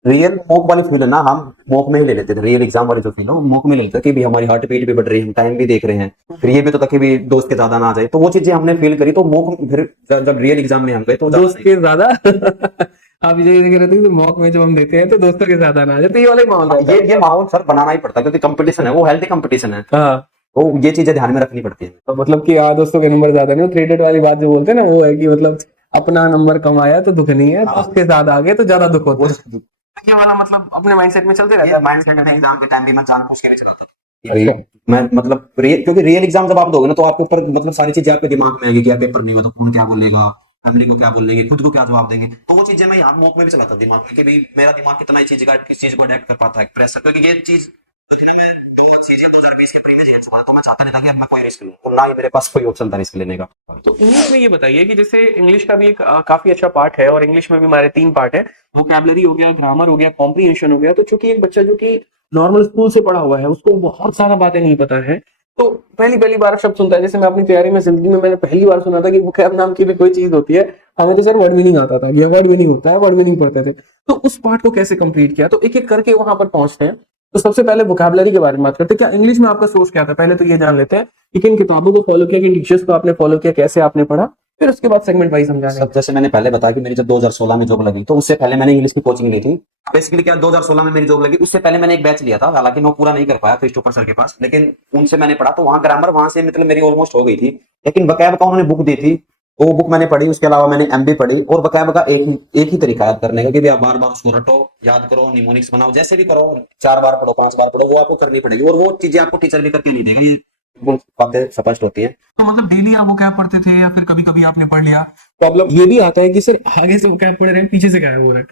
रियल मॉक वाली फील है ना, हम मॉक में ही ले लेते थे। रियल एग्जाम वाली जो फील है वो मॉक में ले लेते थे कि भी हमारी हार्ट बीट भी बढ़ रही है, हम टाइम भी देख रहे हैं, फिर ये भी तो ताकि भी दोस्त के ज्यादा ना आ जाए, तो वो चीजें हमने फील करी। तो मॉक फिर जब रियल एग्जाम में हम गए तो दोस्त के ज्यादा आप ये देख रहे थे कि मॉक में जब हम देते हैं तो दोस्तों के ज्यादा ना आ जाते, ये वाला ही माहौल रहता है। ये माहौल सर बनाना ही पड़ता है, क्योंकि कंपटीशन है, वो हेल्थी कंपटीशन है, हाँ, तो ये चीजें ध्यान में रखनी पड़ती है। तो मतलब कि यार दोस्तों के नंबर ज्यादा नहीं, थ्रेडेड वाली बात जो बोलते हैं ना, वो है कि मतलब अपना नंबर कम आया तो दुख नहीं है, दोस्त के साथ आ गए तो ज्यादा दुख होता है। ये वाला मतलब अपने माइंडसेट में चलते रहता है। माइंडसेट में एग्जाम के टाइम भी मैं जानबूझ के नहीं चलाता था। मैं मतलब क्योंकि रियल एग्जाम जब आप दोगे ना, तो आपके ऊपर मतलब सारी चीजें आपके दिमाग में आएगी कि पेपर नहीं हुआ तो कौन क्या बोलेगा, फैमिली को क्या बोलेंगे, खुद को क्या जवाब देंगे। तो वो चीजें मैं यहाँ मॉक में भी चलाता दिमाग में कि भाई मेरा दिमाग कितना ही चीज का किस चीज को अडेप्ट कर पाता है प्रेशर, क्योंकि ये चीज तो 2020 के प्री में जी तो मैं चाहता नहीं था कि अब मैं कोई रिस्क लूं, और ना ही मेरे पास कोई ऑप्शन था रिस्क लेने का। तो इंग्लिश में ये बताइए कि जैसे इंग्लिश का भी एक काफी अच्छा पार्ट है, और इंग्लिश में भी हमारे 3 पार्ट है, वोकैबुलरी हो गया, ग्रामर हो गया, कॉम्प्रिहेंशन हो गया। तो चूंकि एक बच्चा जो कि नॉर्मल स्कूल से पढ़ा हुआ है, उसको बहुत सारा बातें नहीं पता है, तो पहली बार शब्द सुनता है। जैसे मैं अपनी तैयारी में जिंदगी में मैंने पहली बार सुना था कि वोकैब नाम की भी कोई चीज होती है। हमें तो सर वर्ड मीनिंग आता था, ये वर्ड मीनिंग होता है, वर्ड मीनिंग पढ़ते थे। तो उस पार्ट को कैसे कंप्लीट किया, तो एक एक करके वहां पर पहुंचते हैं। तो सबसे पहले वोकैबुलरी के बारे में बात करते हैं। क्या इंग्लिश में आपका सोर्स क्या था, पहले तो ये जान लेते हैं कि किन किताबों को फॉलो किया, किन टीचर्स को आपने फॉलो किया, कैसे आपने पढ़ा, फिर उसके बाद सेगमेंट वाइज समझाने। सब जैसे मैंने पहले बताया कि मेरी जब 2016 में जॉब लगी, तो उससे पहले मैंने इंग्लिश की कोचिंग ली थी। बेसिकली क्या 2016 में मेरी जॉब लगी, उससे पहले मैंने एक बैच लिया था, हालांकि मैं पूरा नहीं कर पाया क्रिस्टोफर सर के पास, लेकिन उनसे मैंने पढ़ा। तो वहां ग्रामर वहां से मतलब मेरी ऑलमोस्ट हो गई थी, लेकिन वोकैब का उन्होंने बुक दी थी, वो बुक मैंने पढ़ी। उसके अलावा मैंने एमबी पढ़ी, और वोकैब का एक ही तरीका याद करने का कि आप बार बार उसको रटो, याद करो, निमोनिक्स बनाओ, जैसे भी करो, 4 बार पढ़ो, 5 बार पढ़ो, वो आपको करनी पड़ेगी, और वो चीजें आपको टीचर भी करके नहीं देगा, ये बातें स्पष्ट होती है। तो मतलब डेली आप वोकैब पढ़ते थे या फिर कभी कभी आपने पढ़ लिया? प्रॉब्लम ये भी आता है कि सर आगे से वोकैब पढ़ रहे हैं, पीछे से गायब हो रहे हैं,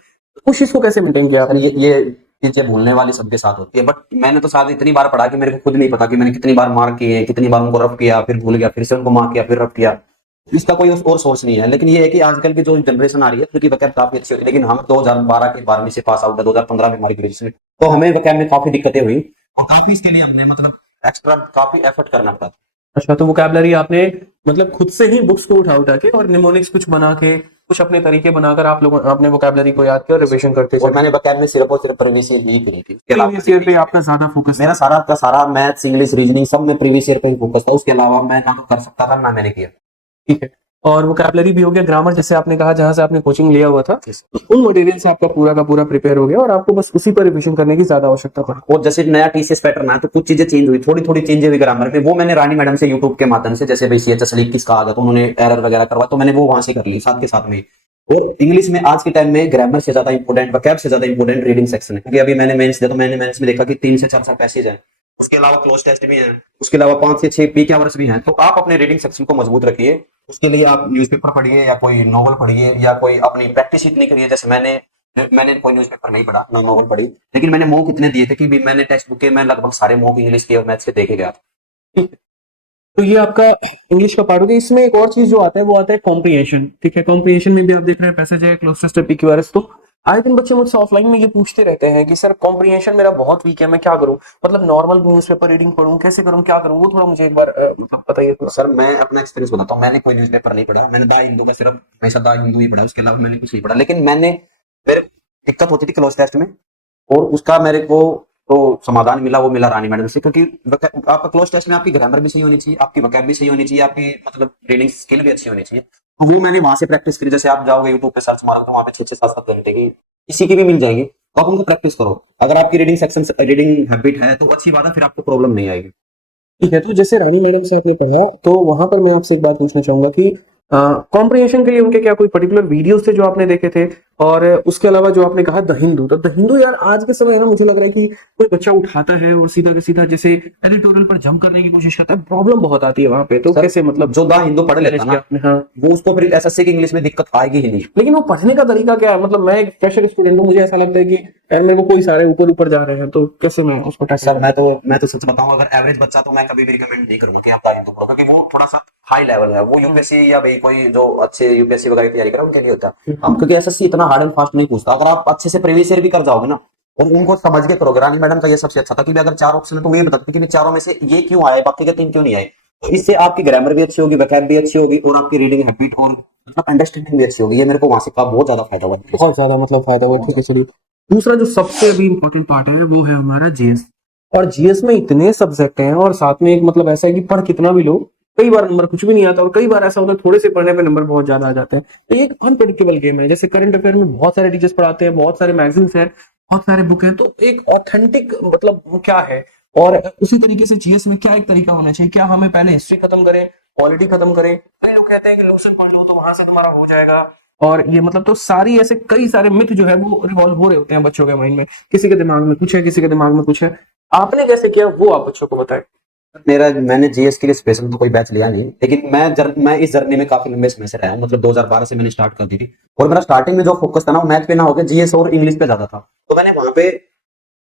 उस चीज को कैसे मेंटेन किया आपने? ये चीजें भूलने वाली सबके साथ होती है, बट मैंने तो साथ इतनी बार पढ़ा कि मेरे को खुद नहीं पता कि मैंने कितनी बार मार्क किए, कितनी बार उनको रफ किया, फिर भूल गया, फिर से उनको मार्क किया, फिर रफ किया। इसका कोई और सोर्स नहीं है। लेकिन ये है कि आजकल की जो जनरेशन आ रही है, क्योंकि वोकैब काफी अच्छी होती है, लेकिन हम 2012 के 12वीं से पास आउट है, 2015 में हमारी ग्रेजुएशन, तो हमें वोकैब में काफी दिक्कतें हुई, और काफी इसके लिए हमने मतलब एक्स्ट्रा काफी एफर्ट करना पड़ा। अच्छा, तो वोकैबुलरी आपने मतलब खुद से ही बुक्स को उठा के और निमोनिक्स कुछ बना के कुछ अपने तरीके बनाकर आप लोगों अपने वोकैबुलरी को याद किया और रिवीजन करते और चले। मैंने वोकैब में सिर्फ और सिर्फ प्रीवियस ईयर ही करी थी, उसके अलावा प्रीवियस ईयर पे आपका ज्यादा फोकस मेरा सारा का सारा मैथ्स इंग्लिश रीजनिंग सब में प्रीवियस ईयर पे ही फोकस था। उसके अलावा मैं ना तो कर सकता था ना मैंने किया। ठीक है। और वोकैबुलरी भी हो गया, ग्रामर जैसे आपने कहा जहां से आपने कोचिंग लिया हुआ था Yes. उन मटेरियल से आपका पूरा का पूरा प्रिपेयर हो गया और आपको बस उसी पर रिवीजन करने की ज्यादा आवश्यकता पड़ी। और जैसे नया टीसीएस पैटर्न आया तो कुछ चीजें चेंज हुई, थोड़ी थोड़ी चेंज हुई ग्रामर में, वो मैंने रानी मैडम से यूट्यूब के माध्यम से, जैसे भाई CHS लीग किसका आ गया तो उन्होंने एरर वगैरह करवा तो मैंने वो वहां से कर ली साथ के साथ में। और इंग्लिश में आज के टाइम में ग्रामर से ज्यादा इंपॉर्टेंट, वोकैब से ज्यादा इंपॉर्टेंट रीडिंग सेक्शन है, क्योंकि अभी मैंने मेंस दिया तो मैंने मेंस में देखा कि 3 से 4 पैसेज है, उसके अलावा क्लोज टेस्ट भी है, उसके अलावा 5 से 6 पीक आवर्स भी हैं। तो आप अपने रीडिंग सेक्शन को मजबूत रखिए, उसके लिए आप न्यूज़पेपर पढ़िए या कोई नॉवल पढ़िए या कोई अपनी प्रैक्टिस इतनी करिए। जैसे मैंने कोई न्यूज़पेपर नहीं पढ़ा ना नॉवल पढ़ी, लेकिन मैंने मॉक इतने दिए थे कि भी मैंने टेक्स्ट बुक के मैं लगभग सारे मॉक इंग्लिश के और मैथ्स के देखे गया था। ठीक है। तो ये आपका इंग्लिश का पार्ट हो गया। इसमें एक और चीज जो आता है वो आता है कॉम्प्रिहेंशन। ठीक है, कॉम्प्रिहेंशन में भी आप देख रहे हैं पैसेज है, क्लोज टेस्ट PQRS। तो आए दिन बच्चे मुझसे ऑफलाइन में ये पूछते रहते हैं कि सर कॉम्प्रिहेंशन मेरा बहुत वीक है, मैं क्या करूं, मतलब नॉर्मल न्यूज़पेपर रीडिंग पढूं, कैसे करूं, क्या करूं, वो थोड़ा मुझे एक बार मतलब बताइए थोड़ा। सर मैं अपना एक्सपीरियंस बताता हूँ, मैंने कोई न्यूज़पेपर नहीं पढ़ा, मैंने द हिंदू का सिर्फ हमेशा द हिंदू ही पढ़ा, उसके अलावा मैंने कुछ नहीं पढ़ा। लेकिन मेरे दिक्कत होती थी क्लोज टेस्ट में, और उसका मेरे को तो समाधान मिला, वो मिला रानी मैडम से, क्योंकि आपका क्लोज टेस्ट में आपकी ग्रामर भी सही होनी चाहिए, आपकी वोकैब भी सही होनी चाहिए, आपकी मतलब रीडिंग स्किल भी अच्छी होनी चाहिए। तो वो मैंने वहां से प्रैक्टिस करी। जैसे आप जाओगे यूट्यूब पे सर्च मारोगे तो वहां पे 6-7 घंटे की किसी की भी मिल जाएंगे, तो आप उनको प्रैक्टिस करो। अगर आपकी रीडिंग सेक्शन रीडिंग हैबिट है तो अच्छी बात है, फिर आपको प्रॉब्लम नहीं आएगी। ठीक है, तो जैसे रानी मैडम से आपने पढ़ा तो वहां पर मैं आपसे एक बात पूछना चाहूंगा कि कॉम्प्रिहेंशन के लिए उनके क्या कोई पर्टिकुलर वीडियोस थे जो आपने देखे थे, और उसके अलावा जो आपने कहा द हिंदू, तो द हिंदू यार आज के समय है ना, मुझे लग रहा है कि कोई बच्चा उठाता है और सीधा के सीधा जैसे एडिटोरियल पर जंप करने की कोशिश करता है, प्रॉब्लम बहुत आती है वहां पे। तो सर, कैसे मतलब जो द हिंदू पढ़ लेता मैनेज ना किया आपने? हाँ, वो उसको फिर एसएससी की इंग्लिश में दिक्कत आएगी ही नहीं। लेकिन वो पढ़ने का तरीका क्या है? मतलब मैं एक फ्रेशर स्टूडेंट हूँ, मुझे ऐसा लगता है कि यार मेरे को कोई सारे ऊपर ऊपर जा रहे हैं, तो कैसे मैं उसको टैकल सर मैं तो सच बताऊं, अगर एवरेज बच्चा तो मैं कभी भी रिकमेंड नहीं करूंगा कि आप द हिंदू पढ़ो, क्योंकि वो थोड़ा सा हाई लेवल है, वो यूपीएससी या भाई कोई जो अच्छे यूपीएससी वगैरह की तैयारी कर उनके लिए होता है। हम क्योंकि एसएससी इतना हार्ड एंड फास्ट नहीं पूछता, अगर आप अच्छे से प्रीवियस ईयर भी कर जाओगे ना और उनको समझ के करोगे। रानी मैडम का ये सबसे अच्छा था कि अगर 4 ऑप्शन है तो वो ये बताते कि चारों में से ये क्यों आए, बाकी के 3 क्यों नहीं आए। तो इससे आपकी ग्रामर भी अच्छी होगी, वोकैब भी अच्छी होगी, और आपकी रीडिंग हैबिट और मतलब अंडरस्टैंडिंग भी अच्छी होगी। ये मेरे को वहां से का बहुत ज्यादा फायदा हुआ। बहुत ज्यादा मतलब फायदा हुआ। ठीक है, चलिए दूसरा जो सबसे अभी इम्पोर्टेंट पार्ट है वो है हमारा जीएस। और जीएस में इतने सब्जेक्ट हैं और साथ में एक मतलब ऐसा है कि पढ़ कितना भी लो कई बार नंबर कुछ भी नहीं आता, और कई बार ऐसा होता है थोड़े से पढ़ने पे नंबर बहुत ज्यादा आ जाते हैं। तो ये एक अनप्रेडिक्टेबल गेम है। जैसे करंट अफेयर में बहुत सारे टीचर्स पढ़ाते हैं, बहुत सारे मैगजीन्स हैं, बहुत सारे बुक हैं, तो एक ऑथेंटिक मतलब क्या है, और उसी तरीके से जीएस में क्या एक तरीका होना चाहिए? क्या हमें पहले हिस्ट्री खत्म करें, पॉलिटी खत्म करें? कई लोग कहते हैं कि लूसेंट पढ़ लो तो वहां से तुम्हारा हो जाएगा, और ये मतलब तो सारी ऐसे कई सारे मिथ जो है वो रिवॉल्व हो रहे होते हैं बच्चों के माइंड में। किसी के दिमाग में कुछ है, किसी के दिमाग में कुछ है। आपने कैसे किया वो आप बच्चों को बताएं। मैंने जीएस के लिए स्पेशल तो कोई बैच लिया नहीं, लेकिन मैं इस जर्नी में काफी लंबे समय से रहा हूँ, मतलब 2012 से मैंने स्टार्ट कर दी थी। और मेरा स्टार्टिंग में जो फोकस था ना वो मैथ पे ना होकर जीएस और इंग्लिश पे ज्यादा था। तो मैंने वहां पे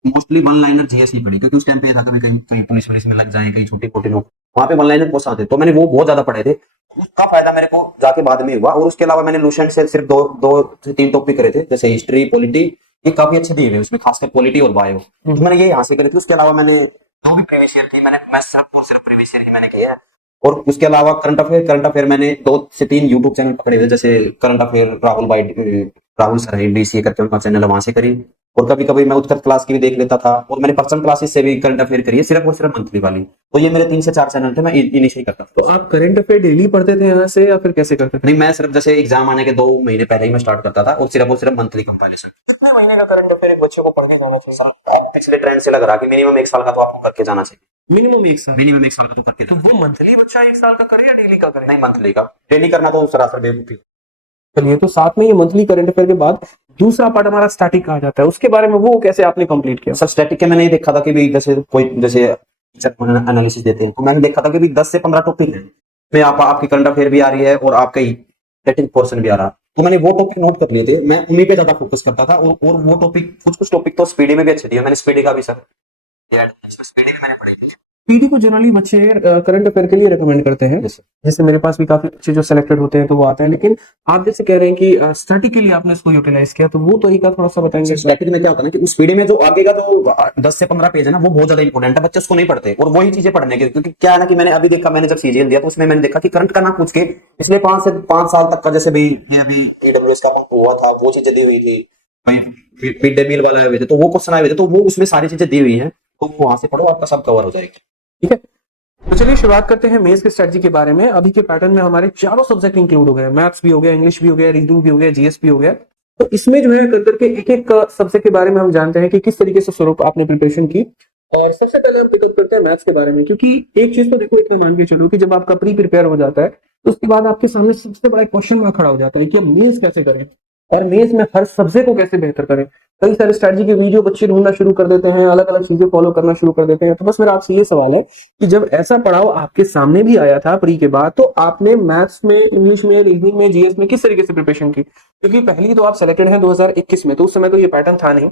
मोस्टली वन लाइनर जीएस ही पढ़ी, क्योंकि उस टाइम पे ये था कभी कहीं कहीं पुलिस पुलिस में लग जाए, कहीं छोटी मोटी लोग वहां पे वन लाइनर क्वेश्चन आते, तो मैंने वो बहुत ज्यादा पढ़े थे। उसका फायदा मेरे को जाके बाद में हुआ। और उसके अलावा मैंने लूसेंट से सिर्फ दो से 3 टॉपिक करे थे, जैसे हिस्ट्री पॉलिटी, ये काफी अच्छे दिए हुए उसमें, खासकर पॉलिटी और बायो, तो मैंने ये यहाँ से करे थे। उसके अलावा मैंने जो भी प्रीवियस ईयर थी मैं सिर्फ और सिर्फ प्रीवियस ईयर ही मैंने किया है। और उसके अलावा करंट अफेयर मैंने 2 से 3 यूट्यूब चैनल पकड़े हुए, जैसे करंट अफेयर राहुल सर है डीसीए करके, उनका चैनल है, वहां से करी। और कभी कभी मैं उत्तर क्लास की भी देख लेता था, और मैंने पर्सनल क्लासेस से भी करंट अफेयर करी है, सिर्फ और सिर्फ मंथली वाली। तो ये मेरे 3 से 4 चैनल थे, मैं इन्हीं से ही करता था। तो आप करंट अफेयर डेली पढ़ते थे यहाँ से या फिर कैसे करते थे? नहीं, मैं सिर्फ जैसे एग्जाम आने के 2 महीने पहले ही मैं स्टार्ट करता था, और सिर्फ मंथली कंपाइलेशन। कितने महीने का करंट अफेयर एक बच्चे को पढ़ के जाना चाहिए? पिछले ट्रेंड से लग रहा कि मिनिमम 1 साल का तो आपको करके जाना चाहिए। मिनिमम एक साल। मिनिमम 1 साल का तो करके तो जाना वो मंथली बच्चा एक साल का करे या डेली का करे? नहीं, मंथली का। डेली करना तो सरासर बेवकूफी। चलिए, तो साथ में ये मंथली करंट अफेयर के बाद दूसरा पार्ट हमारा स्टैटिक कहा जाता है, उसके बारे में वो कैसे आपने कंप्लीट किया? सर स्टैटिक के मैंने ये देखा था कि भी जैसे कोई जैसे एनालिसिस देते हैं, तो मैंने देखा था कि भी 10 से 15 टॉपिक है में आपकी करंट अफेयर भी आ रही है और आपका स्टैटिक पोर्शन भी आ रहा है। तो मैंने वो टॉपिक नोट कर लिए थे, मैं उन्हीं पे ज्यादा फोकस करता था। और वो टॉपिक कुछ टॉपिक तो स्पीडी में भी अच्छे दिए, मैंने स्पीडी का भी सर स्पीडी भी मैंने पढ़ी थी। पीटी को जनरली बच्चे करंट अफेयर के लिए रेकमेंड करते हैं, जैसे मेरे पास भी काफी बच्चे जो सिलेक्टेड होते हैं तो वो आते हैं, लेकिन आप जैसे कह रहे हैं कि स्टैटिक के लिए आपने इसको यूटिलाइज किया, तो वो तरीका थोड़ा सा बताएंगे। स्टैटिक में क्या होता है ना कि उस पीडी में जो आगे का जो 10 से 15 पेज है ना, वो बहुत ज्यादा इंपॉर्टेंट है, बच्चे उसको नहीं पढ़ते और वही चीजें पढ़ने के, क्योंकि क्या है ना कि मैंने अभी देखा, मैंने जब सीजीएल दिया तो उसमें मैंने देखा कि करंट का ना पूछ के पिछले 5 साल तक का, जैसे भाई ये अभी ईडब्ल्यूएस का हुआ था, वो चीजें दी हुई थी, मिड डे मील वाला आए हुए थे, तो वो क्वेश्चन आए हुए थे, तो वो उसमें सारी चीजें दी हुई है, तो वहां से पढ़ो, आपका सब कवर हो जाएगा। ठीक है, तो चलिए शुरुआत करते हैं मेंस की स्ट्रेटजी के बारे में। अभी के पैटर्न में हमारे चारों सब्जेक्ट इंक्लूड हो गए, मैथ्स भी हो गया, इंग्लिश भी हो गया, रीजनिंग भी हो गया, जीएस भी हो गया। तो इसमें जो है करके एक एक सब्जेक्ट के बारे में हम जानते हैं कि किस तरीके से स्वरूप आपने प्रिपरेशन की। और सबसे पहले हम पिकअप करते हैं मैथ्स के बारे में, क्योंकि एक चीज तो देखो, इतना मान के चलो कि जब आपका प्री प्रिपेयर हो जाता है तो उसके बाद आपके सामने सबसे बड़ा क्वेश्चन मार्क खड़ा हो जाता है कि हम मेंस कैसे करें और मेंस में हर सब्जेक्ट को कैसे बेहतर करें। कई सारे स्ट्रेटजी के वीडियो बच्चे ढूंढना शुरू कर देते हैं, अलग अलग चीजें फॉलो करना शुरू कर देते हैं। तो बस मेरा आपसे ये सवाल है कि जब ऐसा पड़ाव आपके सामने भी आया था प्री के बाद, तो आपने मैथ्स में, इंग्लिश में, रीजनिंग में, जीएस में किस तरीके से प्रिपरेशन की? क्योंकि पहली तो आप सेलेक्टेड हैं 2021 में, तो उस समय तो ये पैटर्न था नहीं।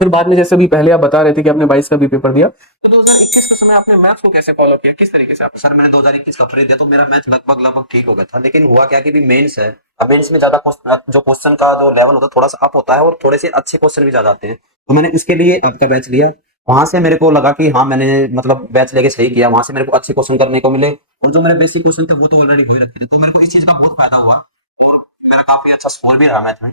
फिर बाद में जैसे भी पहले आप बता रहे थे कि आपने 22 का भी पेपर दिया, तो 2021 के समय आपने मैथ्स को कैसे फॉलो किया, किस तरीके से आप? सर मैंने 2021 का प्री दिया तो मेरा मैथ लगभग ठीक हो गया था, लेकिन हुआ क्या कि भी मेंस है, अब मेंस में ज्यादा जो क्वेश्चन का जो लेवल होता है थोड़ा सा अप होता है और थोड़े से अच्छे क्वेश्चन भी ज्यादा आते हैं, तो मैंने उसके लिए आपका बैच लिया। वहां से मेरे को लगा कि हाँ मैंने मतलब बैच लेके सही किया, वहां से मेरे को अच्छे क्वेश्चन करने को मिले, और जो मेरे बेसिक क्वेश्चन थे वो तो ऑलरेडी हो ही रखे थे, तो मेरे को इस चीज का बहुत फायदा हुआ और मेरा काफी अच्छा स्कोर भी रहा मैथ में।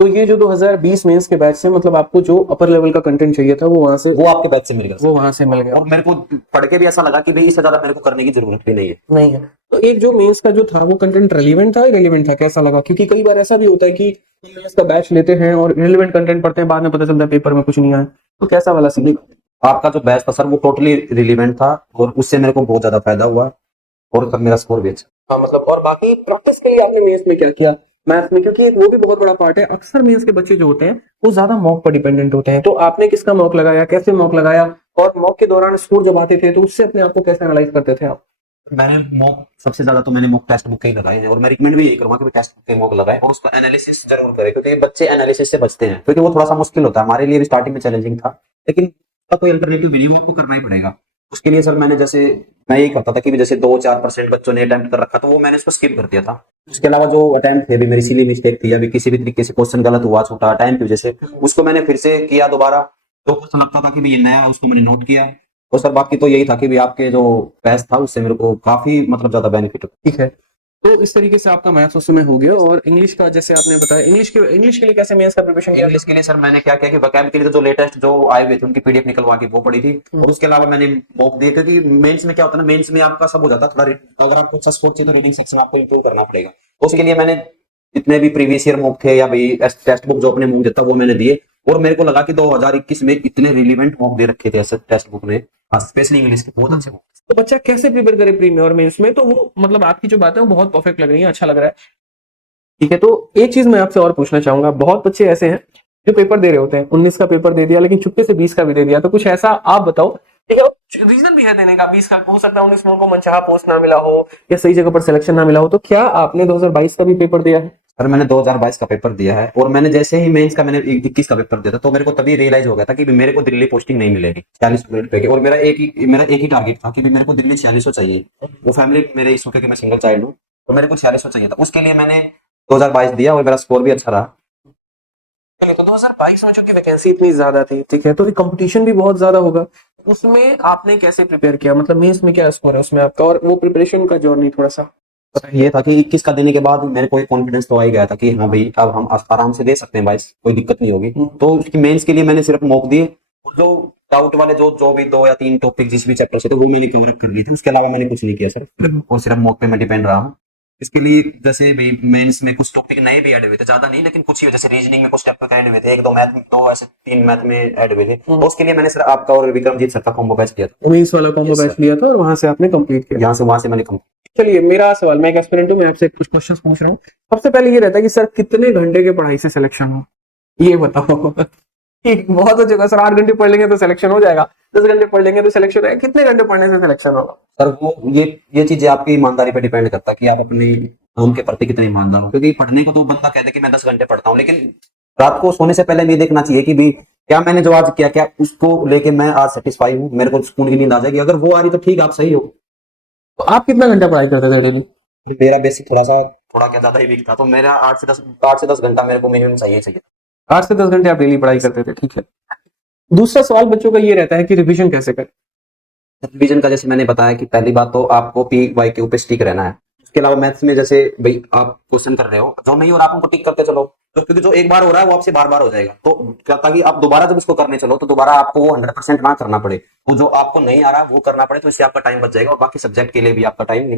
तो ये जो 2020 मेंस के बैच से, मतलब आपको जो अपर लेवल का कंटेंट चाहिए था वो वहां से, वो आपके बैच से मिल गया, वो वहां से मिल गया, और मेरे को पढ़ के भी ऐसा लगा कि भाई इससे ज्यादा मेरे को करने की जरूरत भी नहीं है। नहीं है। तो एक जो मेंस का जो था वो कंटेंट रेलिवेंट था, इरेलीवेंट था, कैसा लगा? क्योंकि कई बार ऐसा भी होता है कि हम मेंस का बैच लेते हैं और रिलेवेंट कंटेंट पढ़ते हैं, बाद में पता चलता है पेपर में कुछ नहीं आया। तो कैसा वाला सीन? आपका जो बैच था सर वो टोटली रिलीवेंट था और उससे मेरे को बहुत ज्यादा फायदा हुआ और मेरा स्कोर भी अच्छा। हाँ, मतलब और बाकी प्रैक्टिस के लिए आपने मेंस में क्या किया मैथ्स में? क्योंकि एक वो भी बहुत बड़ा पार्ट है, अक्सर मेंस के बच्चे जो होते हैं वो ज्यादा मॉक पर डिपेंडेंट होते हैं। तो आपने किसका मॉक लगाया, कैसे मॉक लगाया, और मॉक के दौरान स्कोर जब आते थे तो उससे अपने आप को कैसे एनालाइज करते थे आप? मैंने मॉक सबसे ज्यादा तो मैंने मॉक टेक्स्ट बुक के ही लगाए हैं, और मैं रिकमेंड भी यही करूंगा कि टेक्स्ट बुक के मॉक लगाए और उसका एनालिसिस जरूर करें, क्योंकि बच्चे एनालिसिस से बचते हैं, क्योंकि वो थोड़ा सा मुश्किल होता है, हमारे लिए भी स्टार्टिंग में चैलेंजिंग था, लेकिन उसका कोई अल्टरनेटिव नहीं, वो आपको करना ही पड़ेगा। उसके लिए सर मैंने जैसे मैं यही करता था कि जैसे 2-4% बच्चों ने अटेम्प्ट कर रखा तो वो मैंने उसको स्किप कर दिया था। उसके अलावा जो अटेम्प्ट थे भी मेरी सिली मिस्टेक थी, अभी किसी भी तरीके से क्वेश्चन गलत हुआ छोटा टाइम की वजह से, उसको मैंने फिर से किया दोबारा, तो क्वेश्चन लगता था कि भी ये नया है उसको मैंने नोट किया। तो सर बाकी तो यही था कि भी आपके जो बैच था उससे मेरे को काफी मतलब ज्यादा बेनिफिट हुआ। ठीक है, तो इस तरीके से आपका मैथ्स उस समय हो गया। और इंग्लिश का जैसे आपने बताया, इंग्लिश के लिए कैसे मेंस का प्रिपरेशन किया? इंग्लिश के लिए सर मैंने क्या किया कि वोकैब के लिए जो लेटेस्ट जो आए हुए थे उनकी पीडीएफ निकलवा के वो पढ़ी थी, और उसके अलावा मैंने मॉक दिए, क्योंकि मेंस में क्या होता है ना, मेंस में आपका सब हो जाता है थोड़ा, अगर आपको अच्छा स्कोर चाहिए तो रीडिंग सेक्शन आपको इंप्रूव करना पड़ेगा। तो उसके लिए मैंने जितने भी प्रीवियस ईयर मॉक थे या भाई टेक्स्ट बुक जो अपने मॉक देता वो मैंने दिए, और मेरे को लगा कि 2021 में इतने रिलेवेंट मॉक दे रखे थे ऐसे टेक्स्ट बुक में, स्पेशली इंग्लिश के बहुत अच्छे मॉक। तो बच्चा कैसे प्रिपेयर करे प्री में और मेंस में? तो वो मतलब आपकी जो बात है वो बहुत परफेक्ट लग रही है, अच्छा लग रहा है। ठीक है, तो एक चीज मैं आपसे और पूछना चाहूंगा, बहुत बच्चे ऐसे हैं जो पेपर दे रहे होते हैं, 19 का पेपर दे दिया लेकिन चुपके से 20 का भी दे दिया, तो कुछ ऐसा आप बताओ। ठीक है, रीजन भी है देने का, 20 का हो सकता है 19 में उनको मनचाहा पोस्ट ना मिला हो या सही जगह पर सिलेक्शन ना मिला हो। तो क्या आपने 2022 का भी पेपर दिया है? सर मैंने 2022 का पेपर दिया है, और मैंने जैसे ही मेंस का मैंने 21 का पेपर दिया था तो मेरे को तभी रियलाइज हो गया था कि भी मेरे को दिल्ली पोस्टिंग नहीं मिलेगी 40 मिनट पे की, और मेरा एक ही टारगेट था कि भी मेरे को दिल्ली 4600 चाहिए। वो फैमिली मेरे इशू के मैं सिंगल चाइल्ड हूँ, तो मेरे को 4600 चाहिए था, उसके लिए मैंने 2022 दिया और मेरा स्कोर भी अच्छा रहा। चलिए, तो 2022 में चूंकि वैकेंसी इतनी ज्यादा थी, ठीक है, तो कंपटीशन भी बहुत ज्यादा होगा, उसमें आपने कैसे प्रिपेयर किया? मतलब मेंस में क्या स्कोर है उसमें आपका, और वो प्रिपरेशन का जर्नी थोड़ा सा ये था कि 21 का देने के बाद मेरे को एक कॉन्फिडेंस तो आ ही गया था कि हाँ भाई अब हम आराम से दे सकते हैं 22, कोई दिक्कत नहीं होगी। तो उसकी मेंस के लिए मैंने सिर्फ मॉक दिए, और जो डाउट वाले जो भी 2 या 3 टॉपिक जिस भी चैप्टर से थे वो मैंने कवर अप कर लिए थे, उसके अलावा मैंने कुछ नहीं किया सर, और सिर्फ मॉक पे मैं डिपेंड रहा हूँ। इसके लिए जैसे भी मेंस में कुछ टॉपिक नए भी ऐड हुए थे, ज्यादा नहीं लेकिन कुछ ही, जैसे रीजनिंग में कुछ टॉपिक ऐड हुए थे, 1-2 मैथ में, 2 ऐसे 3 मैथ में ऐड हुए थे, तो उसके लिए मैंने सर आपका और विक्रमजीत सर का कॉम्बो बैच किया था, मेंस वाला कॉम्बो बैच लिया था और वहां से आपने कंप्लीट किया। वहां से मैंने चलिए, मेरा सवाल, मैं एक एस्पिरेंट हूं, मैं आपसे कुछ क्वेश्चंस पूछ रहा हूँ। सबसे पहले ये रहता है कि सर कितने घंटे के पढ़ाई से सिलेक्शन हो, ये बताओ। ठीक, बहुत जगह सर 8 घंटे पढ़ लेंगे तो सिलेक्शन हो जाएगा, 10 घंटे पढ़ लेंगे तो सिलेक्शन है, कितने घंटे पढ़ने से सिलेक्शन होगा? सर वो ये चीजें आपकी ईमानदारी पे डिपेंड करता है कि आप अपने काम के प्रति कितने ईमानदार हो, क्योंकि पढ़ने को तो बंदा कहता है कि मैं 10 घंटे पढ़ता हूँ, लेकिन रात को सोने से पहले नहीं देखना चाहिए कि भी क्या मैंने जो आज किया, क्या उसको लेके मैं आज सेटिस्फाई हूँ, मेरे को सुकून की नींद आ जाएगी। अगर वो आ रही तो ठीक, आप सही हो। तो आप कितना घंटा पढ़ाई करते थे डेली? मेरा बेसिक थोड़ा क्या ज्यादा ही वीक था, तो मेरा 8 से 10 घंटा मेरे को मिनिमम चाहिए। 8 से 10 घंटे आप डेली पढ़ाई करते थे, ठीक है। दूसरा सवाल बच्चों का ये रहता है कि रिवीजन कैसे करें। रिवीजन का जैसे मैंने बताया कि पहली बात तो आपको पी वाई क्यू पे स्टिक रहना है। उसके अलावा मैथ्स में जैसे भाई आप क्वेश्चन कर रहे हो, जो नहीं हो रहा आप उनको टिक करते चलो, तो क्योंकि जो एक बार हो रहा है वो आपसे बार बार हो जाएगा, तो क्या ताकि आप दोबारा जब इसको करने चलो तो दोबारा आपको वो 100% ना करना पड़े, वो जो आपको नहीं आ रहा वो करना पड़े, तो इससे आपका टाइम बच जाएगा और बाकी सब्जेक्ट के लिए भी आपका टाइम।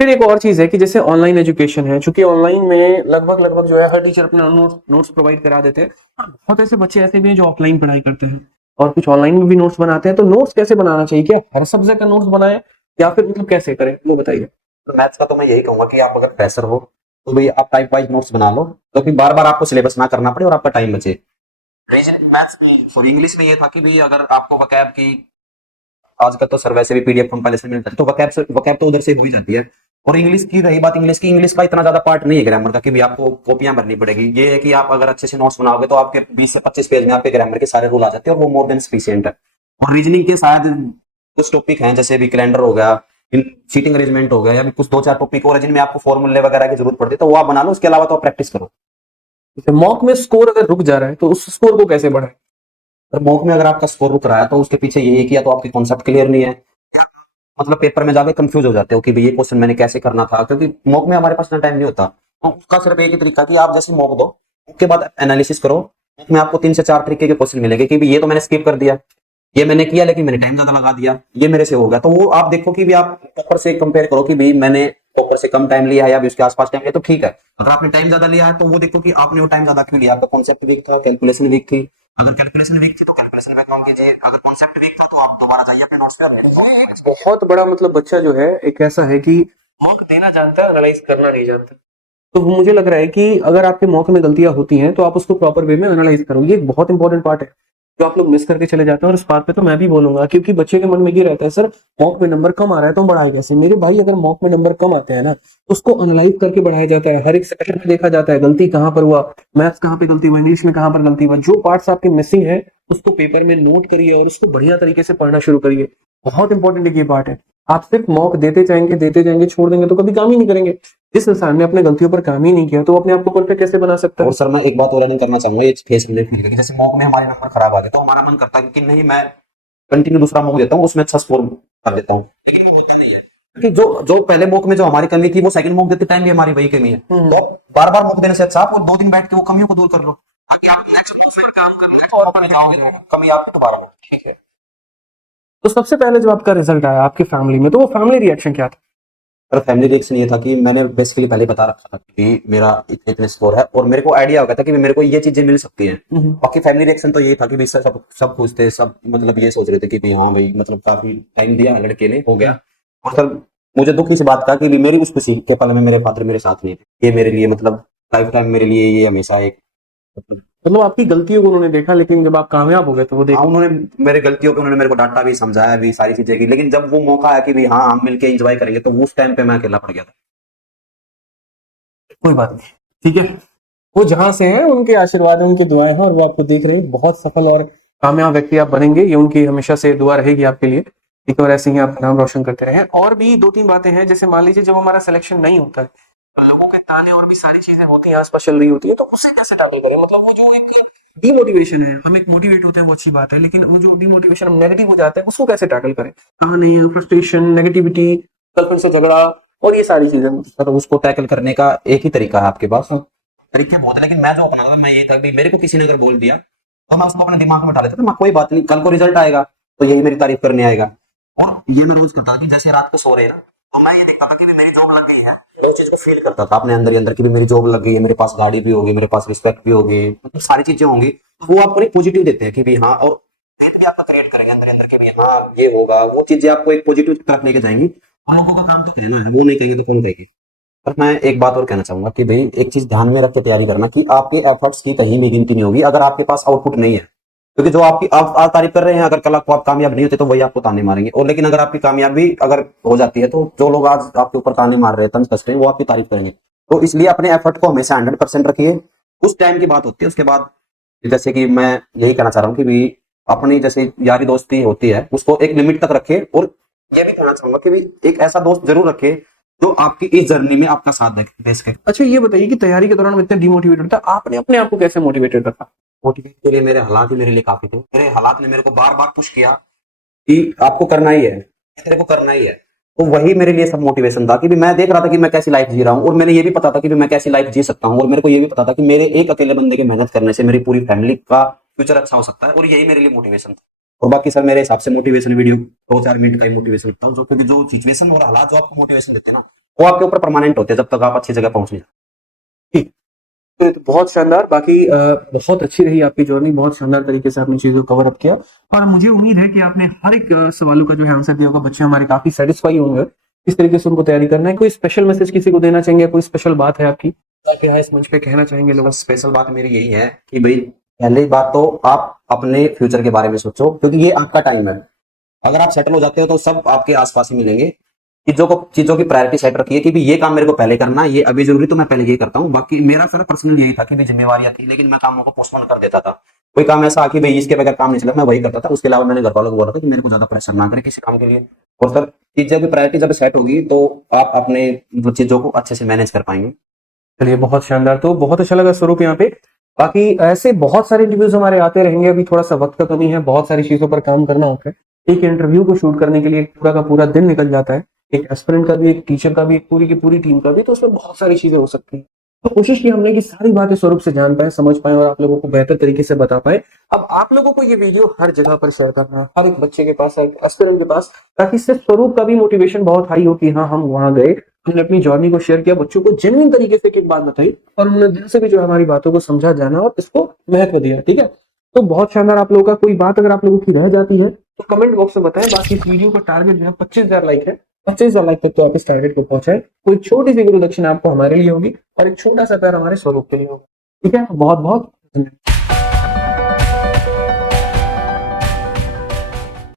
फिर एक और चीज है कि जैसे ऑनलाइन एजुकेशन है, चूंकि ऑनलाइन में लगभग लगभग जो है हर टीचर अपना नोट्स प्रोवाइड करा देते हैं, और बहुत ऐसे बच्चे ऐसे भी हैं जो ऑफलाइन पढ़ाई करते हैं और कुछ ऑनलाइन में भी नोट्स बनाते हैं। तो नोट्स कैसे बनाना चाहिए, क्या हर सब्जेक्ट का नोट्स बनाए या फिर मतलब कैसे करें, वो बताइए। तो मैथ्स का तो मैं यही कहूंगा कि आप अगर प्रेशर हो तो भाई आप टाइप वाइज नोट्स बना लो, तो फिर बार बार आपको सिलेबस ना करना पड़े और आपका टाइम बचे। रीजनिंग मैथ्स सॉरी इंग्लिश में ये था कि भाई अगर आपको वकैब की, आजकल तो सर वैसे भी पीडीएफ कंपाइलेशन मिलता है, तो वकैब तो उधर से हो ही जाती है। और इंग्लिश की रही बात, इंग्लिश का इतना ज्यादा पार्ट नहीं है ग्रामर का कि भी आपको कॉपियां भरनी पड़ेगी। ये है कि आप अगर अच्छे से नोट्स बनाओगे तो आपके 20 से 25 पेज में आपके ग्रामर के सारे रूल आ जाते हैं और वो मोर देन सफिशिएंट है। और रीजनिंग के शायद कुछ टॉपिक हैं जैसे भी कैलेंडर हो गया, सीटिंग अरेंजमेंट हो गया, या भी कुछ 2-4 टॉपिक और है जिनमें आपको फॉर्मूले वगैरह की जरूरत पड़ती है, तो वो आप बना लो। उसके अलावा तो आप प्रैक्टिस करो। जैसे मॉक में स्कोर अगर रुक जा रहा है तो उस स्कोर को कैसे बढ़ाए। और मॉक में अगर आपका स्कोर रुक रहा है तो उसके पीछे यही है कि या तो आपकी कॉन्सेप्ट क्लियर नहीं है, मतलब पेपर में जाकर कंफ्यूज हो जाते हो कि भाई ये क्वेश्चन मैंने कैसे करना था, क्योंकि मॉक में हमारे पास इतना टाइम नहीं होता। तो उसका सिर्फ एक ही तरीका कि आप जैसे मॉक दो उसके बाद एनालिसिस करो, उसमें आपको 3 से 4 तरीके के क्वेश्चन मिलेंगे कि भाई ये तो मैंने स्किप कर दिया, ये मैंने किया लेकिन मैंने टाइम ज्यादा लगा दिया, ये मेरे से हो गया। तो वो आप देखो कि भी आप टॉपर से कंपेयर करो कि भाई मैंने टॉपर से कम टाइम लिया है या भी उसके आसपास टाइम लिया, तो ठीक है। अगर आपने टाइम ज्यादा लिया है तो वो देखो कि आपने वो टाइम ज्यादा क्यों लिया, आपका कॉन्सेप्ट वीक था, कैलकुलेशन वीक थी। अगर कैलकुलेशन वीक थी तो कैलकुलेशन में काम कीजिए, अगर कॉन्सेप्ट वीक था तो आप दोबारा जाइए अपने नोट्स पे। बहुत बड़ा मतलब बच्चा जो है एक ऐसा है कि मॉक देना जानता है, एनालाइज करना नहीं जानता। तो मुझे लग रहा है कि अगर आपके मॉक में गलतियां होती हैं तो आप उसको प्रॉपर वे में एनालाइज करो। ये एक बहुत इंपॉर्टेंट पार्ट है जो आप लोग मिस करके चले जाते हैं, और इस बात पे तो मैं भी बोलूंगा, क्योंकि बच्चे के मन में ये रहता है सर मॉक में नंबर कम आ रहा है तो बढ़ाए कैसे। मेरे भाई अगर मॉक में नंबर कम आते हैं ना तो उसको एनालाइज करके बढ़ाया जाता है, हर एक सेक्शन में देखा जाता है गलती कहाँ पर हुआ, मैथ्स कहाँ पे गलती हुआ, इंग्लिश में कहाँ पर गलती हुआ, जो पार्ट्स आपके मिसिंग है उसको पेपर में नोट करिए और उसको बढ़िया तरीके से पढ़ना शुरू करिए। बहुत इंपॉर्टेंट ये पार्ट है। आप सिर्फ मॉक देते जाएंगे छोड़ देंगे तो कभी काम ही नहीं करेंगे। जिस इंसान ने अपने गलतियों पर काम ही नहीं किया तो वो अपने आप को परफेक्ट कैसे बना सकता है। और सर मैं एक बात और ऐड करना चाहूंगा, ये फेस वैल्यू की, जैसे मॉक में हमारे नंबर खराब आ गए तो हमारा मन करता है कि नहीं मैं कंटिन्यू दूसरा मॉक देता हूँ, उसमें अच्छा स्कोर कर देता हूँ, लेकिन वो होता नहीं है। क्योंकि जो जो पहले मॉक में जो हमारी कमी थी वो सेकंड मॉक देते टाइम भी हमारी वही कमी है। तो बार बार मॉक देने से अच्छा आप वो 2 दिन बैठ के वो कमियों को दूर कर लो, ताकि आप नेक्स्ट मॉक में काम कर लो और जाओगे तो कमी आपकी दोबारा हो। ठीक है। तो सबसे पहले जब आपका रिजल्ट आया आपकी फैमिली में तो वो फैमिली रिएक्शन क्या था। पर फैमिली रिएक्शन ये था कि मैंने बेसिकली पहले बता रखा था कि मेरा इतने इतने स्कोर है और मेरे को आइडिया हो गया था कि मेरे को ये चीजें मिल सकती हैं। बाकी फैमिली रिएक्शन तो ये था कि भाई सब सब खुश थे, सब मतलब ये सोच रहे थे कि भाई हाँ भाई मतलब काफी टाइम दिया लड़के ने, हो गया। और सर मुझे दुख इस बात का कि भी मेरी उस खुशी के पल में मेरे फादर मेरे साथ नहीं थे। ये मेरे लिए मतलब लाइफ टाइम मेरे लिए ये हमेशा एक मतलब आपकी गलतियों को उन्होंने देखा, लेकिन जब आप कामयाब हो गए तो वो देखा। हाँ, उन्होंने मेरे गलतियों पे उन्होंने मेरे को डांटा भी, समझाया भी, सारी चीजें की, लेकिन जब वो मौका आया कि भाई हाँ हम मिलके एंजॉय करेंगे तो उस टाइम पे मैं अकेला पड़ गया था। कोई बात नहीं, ठीक है। वो जहां से हैं उनके आशीर्वाद हैं, उनकी दुआएं हैं और वो आपको देख रहे हैं। बहुत सफल और कामयाब व्यक्ति आप बनेंगे, ये उनकी हमेशा से दुआ रहेगी आपके लिए। ठीक है, और ऐसे ही आप नाम रोशन करते रहे। और भी 2-3 बातें हैं, जैसे मान लीजिए जब हमारा सिलेक्शन नहीं होता है, लोगों के ताने और भी सारी चीजें होती हैं आसपास चल रही होती है, तो उसे कैसे टैकल करें। मतलब वो जो एक डिमोटिवेशन है, हम एक मोटिवेट होते हैं वो अच्छी बात है, लेकिन वो जो डिमोटिवेशन हम नेगेटिव हो जाते हैं उसको कैसे टैकल करें। ताने, फ्रस्ट्रेशन, नेगेटिविटी, गर्लफ्रेंड से झगड़ा और ये सारी चीजें। सर उसको टैकल करने का एक ही तरीका है आपके पास, तरीके बहुत है, लेकिन मैं जो अपनाता था मैं ये था कि मेरे को किसी ने अगर बोल दिया तो मैं उसको अपने दिमाग में उठा लेता था, मैं कोई बात नहीं, कल को रिजल्ट आएगा तो यही मेरी तारीफ करने आएगा। और ये मैं रोज करता था कि जैसे रात को सो रहे हैं ना तो मैं ये देखता था कि भी मेरी जॉब लग गई है, मैं उस चीज को फील करता था अपने अंदर ही अंदर कि भी मेरी जॉब लग गई है, मेरे पास गाड़ी भी होगी, मेरे पास रिस्पेक्ट भी होगी, मतलब सारी चीजें होंगी। तो वो आपको एक पॉजिटिव देते हैं कि भी हाँ, और faith भी आपका क्रिएट करेंगे अंदर अंदर के भी हाँ ये होगा, वो चीजें आपको एक पॉजिटिव तरफ लेके जाएंगी। और लोगों का काम तो कहना है, वो नहीं कहेंगे तो कौन कहेगी। पर मैं एक बात और कहना चाहूंगा कि भाई एक चीज ध्यान में रख के तैयारी करना कि आपके एफर्ट्स की कहीं भी गिनती नहीं होगी अगर आपके पास आउटपुट नहीं है। क्योंकि जो आपकी आप आज तारीफ कर रहे हैं, अगर कल आपको आप कामयाब नहीं होते तो वही आपको ताने मारेंगे। और लेकिन अगर आपकी कामयाबी अगर हो जाती है तो जो लोग आज आपके ऊपर ताने मार रहे हैं, तंज कस रहे हैं, वो आपकी तारीफ करेंगे। तो इसलिए अपने एफर्ट को हमेशा 100% रखिए। उस टाइम की बात होती है, उसके बाद जैसे कि मैं यही कहना चाह रहा हूँ कि भी अपनी जैसे यारी दोस्ती होती है उसको एक लिमिट तक रखे, और ये भी कहना चाहूंगा कि भी एक ऐसा दोस्त जरूर रखे जो आपकी इस जर्नी में आपका साथ दे सके। अच्छा ये बताइए कि तैयारी के दौरान मैं इतना डिमोटिवेटेड था, आपने अपने आप को कैसे मोटिवेटेड रखा? मोटिवेट के लिए मेरे हालात ही मेरे लिए काफी थे। मेरे हालात ने मेरे को बार बार पुश किया कि आपको करना ही है, तेरे को करना ही है। तो वही मेरे लिए सब मोटिवेशन था कि भी मैं देख रहा था कि मैं कैसी लाइफ जी रहा हूँ, और मैंने ये भी पता था कि भी मैं कैसी लाइफ जी सकता हूँ, और मेरे को ये भी पता था कि मेरे एक अकेले बंदे की मेहनत करने से मेरी पूरी फैमिली का फ्यूचर अच्छा हो सकता है, और यही मेरे लिए मोटिवेशन था। और बाकी सर मेरे हिसाब से मोटिवेशन वीडियो 2-4 मिनट का ही मोटिवेशन रखता हूँ, जो क्योंकि जो सिचुएशन और हालात जो आपको मोटिवेशन देते हैं ना, वो आपके ऊपर परमानेंट होते हैं जब तक आप अच्छी जगह पहुंच नहीं जाते। ठीक। तो बहुत शानदार। बाकी बहुत अच्छी रही आपकी जर्नी, बहुत शानदार तरीके से आपने चीजों को कवर अप किया, और मुझे उम्मीद है कि आपने हर एक सवालों का जो है आंसर दिया होगा। बच्चे हमारे काफी सेटिस्फाई होंगे इस तरीके से उनको तैयारी करना है। कोई स्पेशल मैसेज किसी को देना चाहेंगे? कोई स्पेशल बात है आपकी ताकि यहाँ इस मंच पे कहना चाहेंगे लोग? स्पेशल बात मेरी यही है कि भाई पहली बात तो आप अपने फ्यूचर के बारे में सोचो, क्योंकि ये आपका टाइम है। अगर आप सेटल हो जाते हो तो सब आपके आसपास ही मिलेंगे। चीजों की प्रायोरिटी सेट रखिए कि भी ये काम मेरे को पहले करना है, ये अभी जरूरी तो मैं पहले ये करता हूँ। बाकी मेरा सर पर्सनल यही था कि भी जिम्मेवारियां थी, लेकिन मैं कामों को पोस्टपोन कर देता था। कोई काम ऐसा कि भाई इसके बगैर काम नहीं चला, मैं वही करता था। उसके अलावा मैंने घर वालों को बोला था कि मेरे को ज्यादा प्रेशर ना करे किसी काम के लिए। और सर चीजें की प्रायोरिटी जब सेट होगी तो आप अपने मतलब चीजों को अच्छे से मैनेज कर पाएंगे। चलिए बहुत शानदार। तो बहुत अच्छा लगा स्वरूप यहाँ पे। बाकी ऐसे बहुत सारे इंटरव्यूज हमारे आते रहेंगे। अभी थोड़ा सा वक्त का कमी है, बहुत सारी चीजों पर काम करना होता है। एक इंटरव्यू को शूट करने के लिए पूरा का पूरा दिन निकल जाता है, एक एस्पिरेंट का भी, एक टीचर का भी, एक पूरी की पूरी टीम का भी। तो उसमें बहुत सारी चीजें हो सकती हैं। तो कोशिश की हमने कि सारी बातें स्वरूप से जान पाए, समझ पाए, और आप लोगों को बेहतर तरीके से बता पाए। अब आप लोगों को ये वीडियो हर जगह पर शेयर करना है, हर एक बच्चे के पास, हर एक एस्पिरेंट के पास, ताकि इससे स्वरूप का भी मोटिवेशन बहुत हाई हो कि हाँ हम वहां गए, हमने अपनी जर्नी को शेयर किया, बच्चों को जेन्युइन तरीके से एक बात बताई, और उन्होंने दिल से भी जो हमारी बातों को समझा, जाना और इसको महत्व दिया। ठीक है, तो बहुत शानदार। आप लोगों का कोई बात अगर आप लोगों की रह जाती है तो कमेंट बॉक्स में बताएं। बाकी इस वीडियो का टारगेट जो है 25,000 लाइक है। 25,000 लाइक तक तो आप इस टारगेट को पहुंचाएं। कोई छोटी सी गुरु दक्षिणा आपको हमारे लिए होगी, और एक छोटा सा प्यार हमारे स्वरूप के लिए होगा। ठीक है, बहुत बहुत धन्यवाद।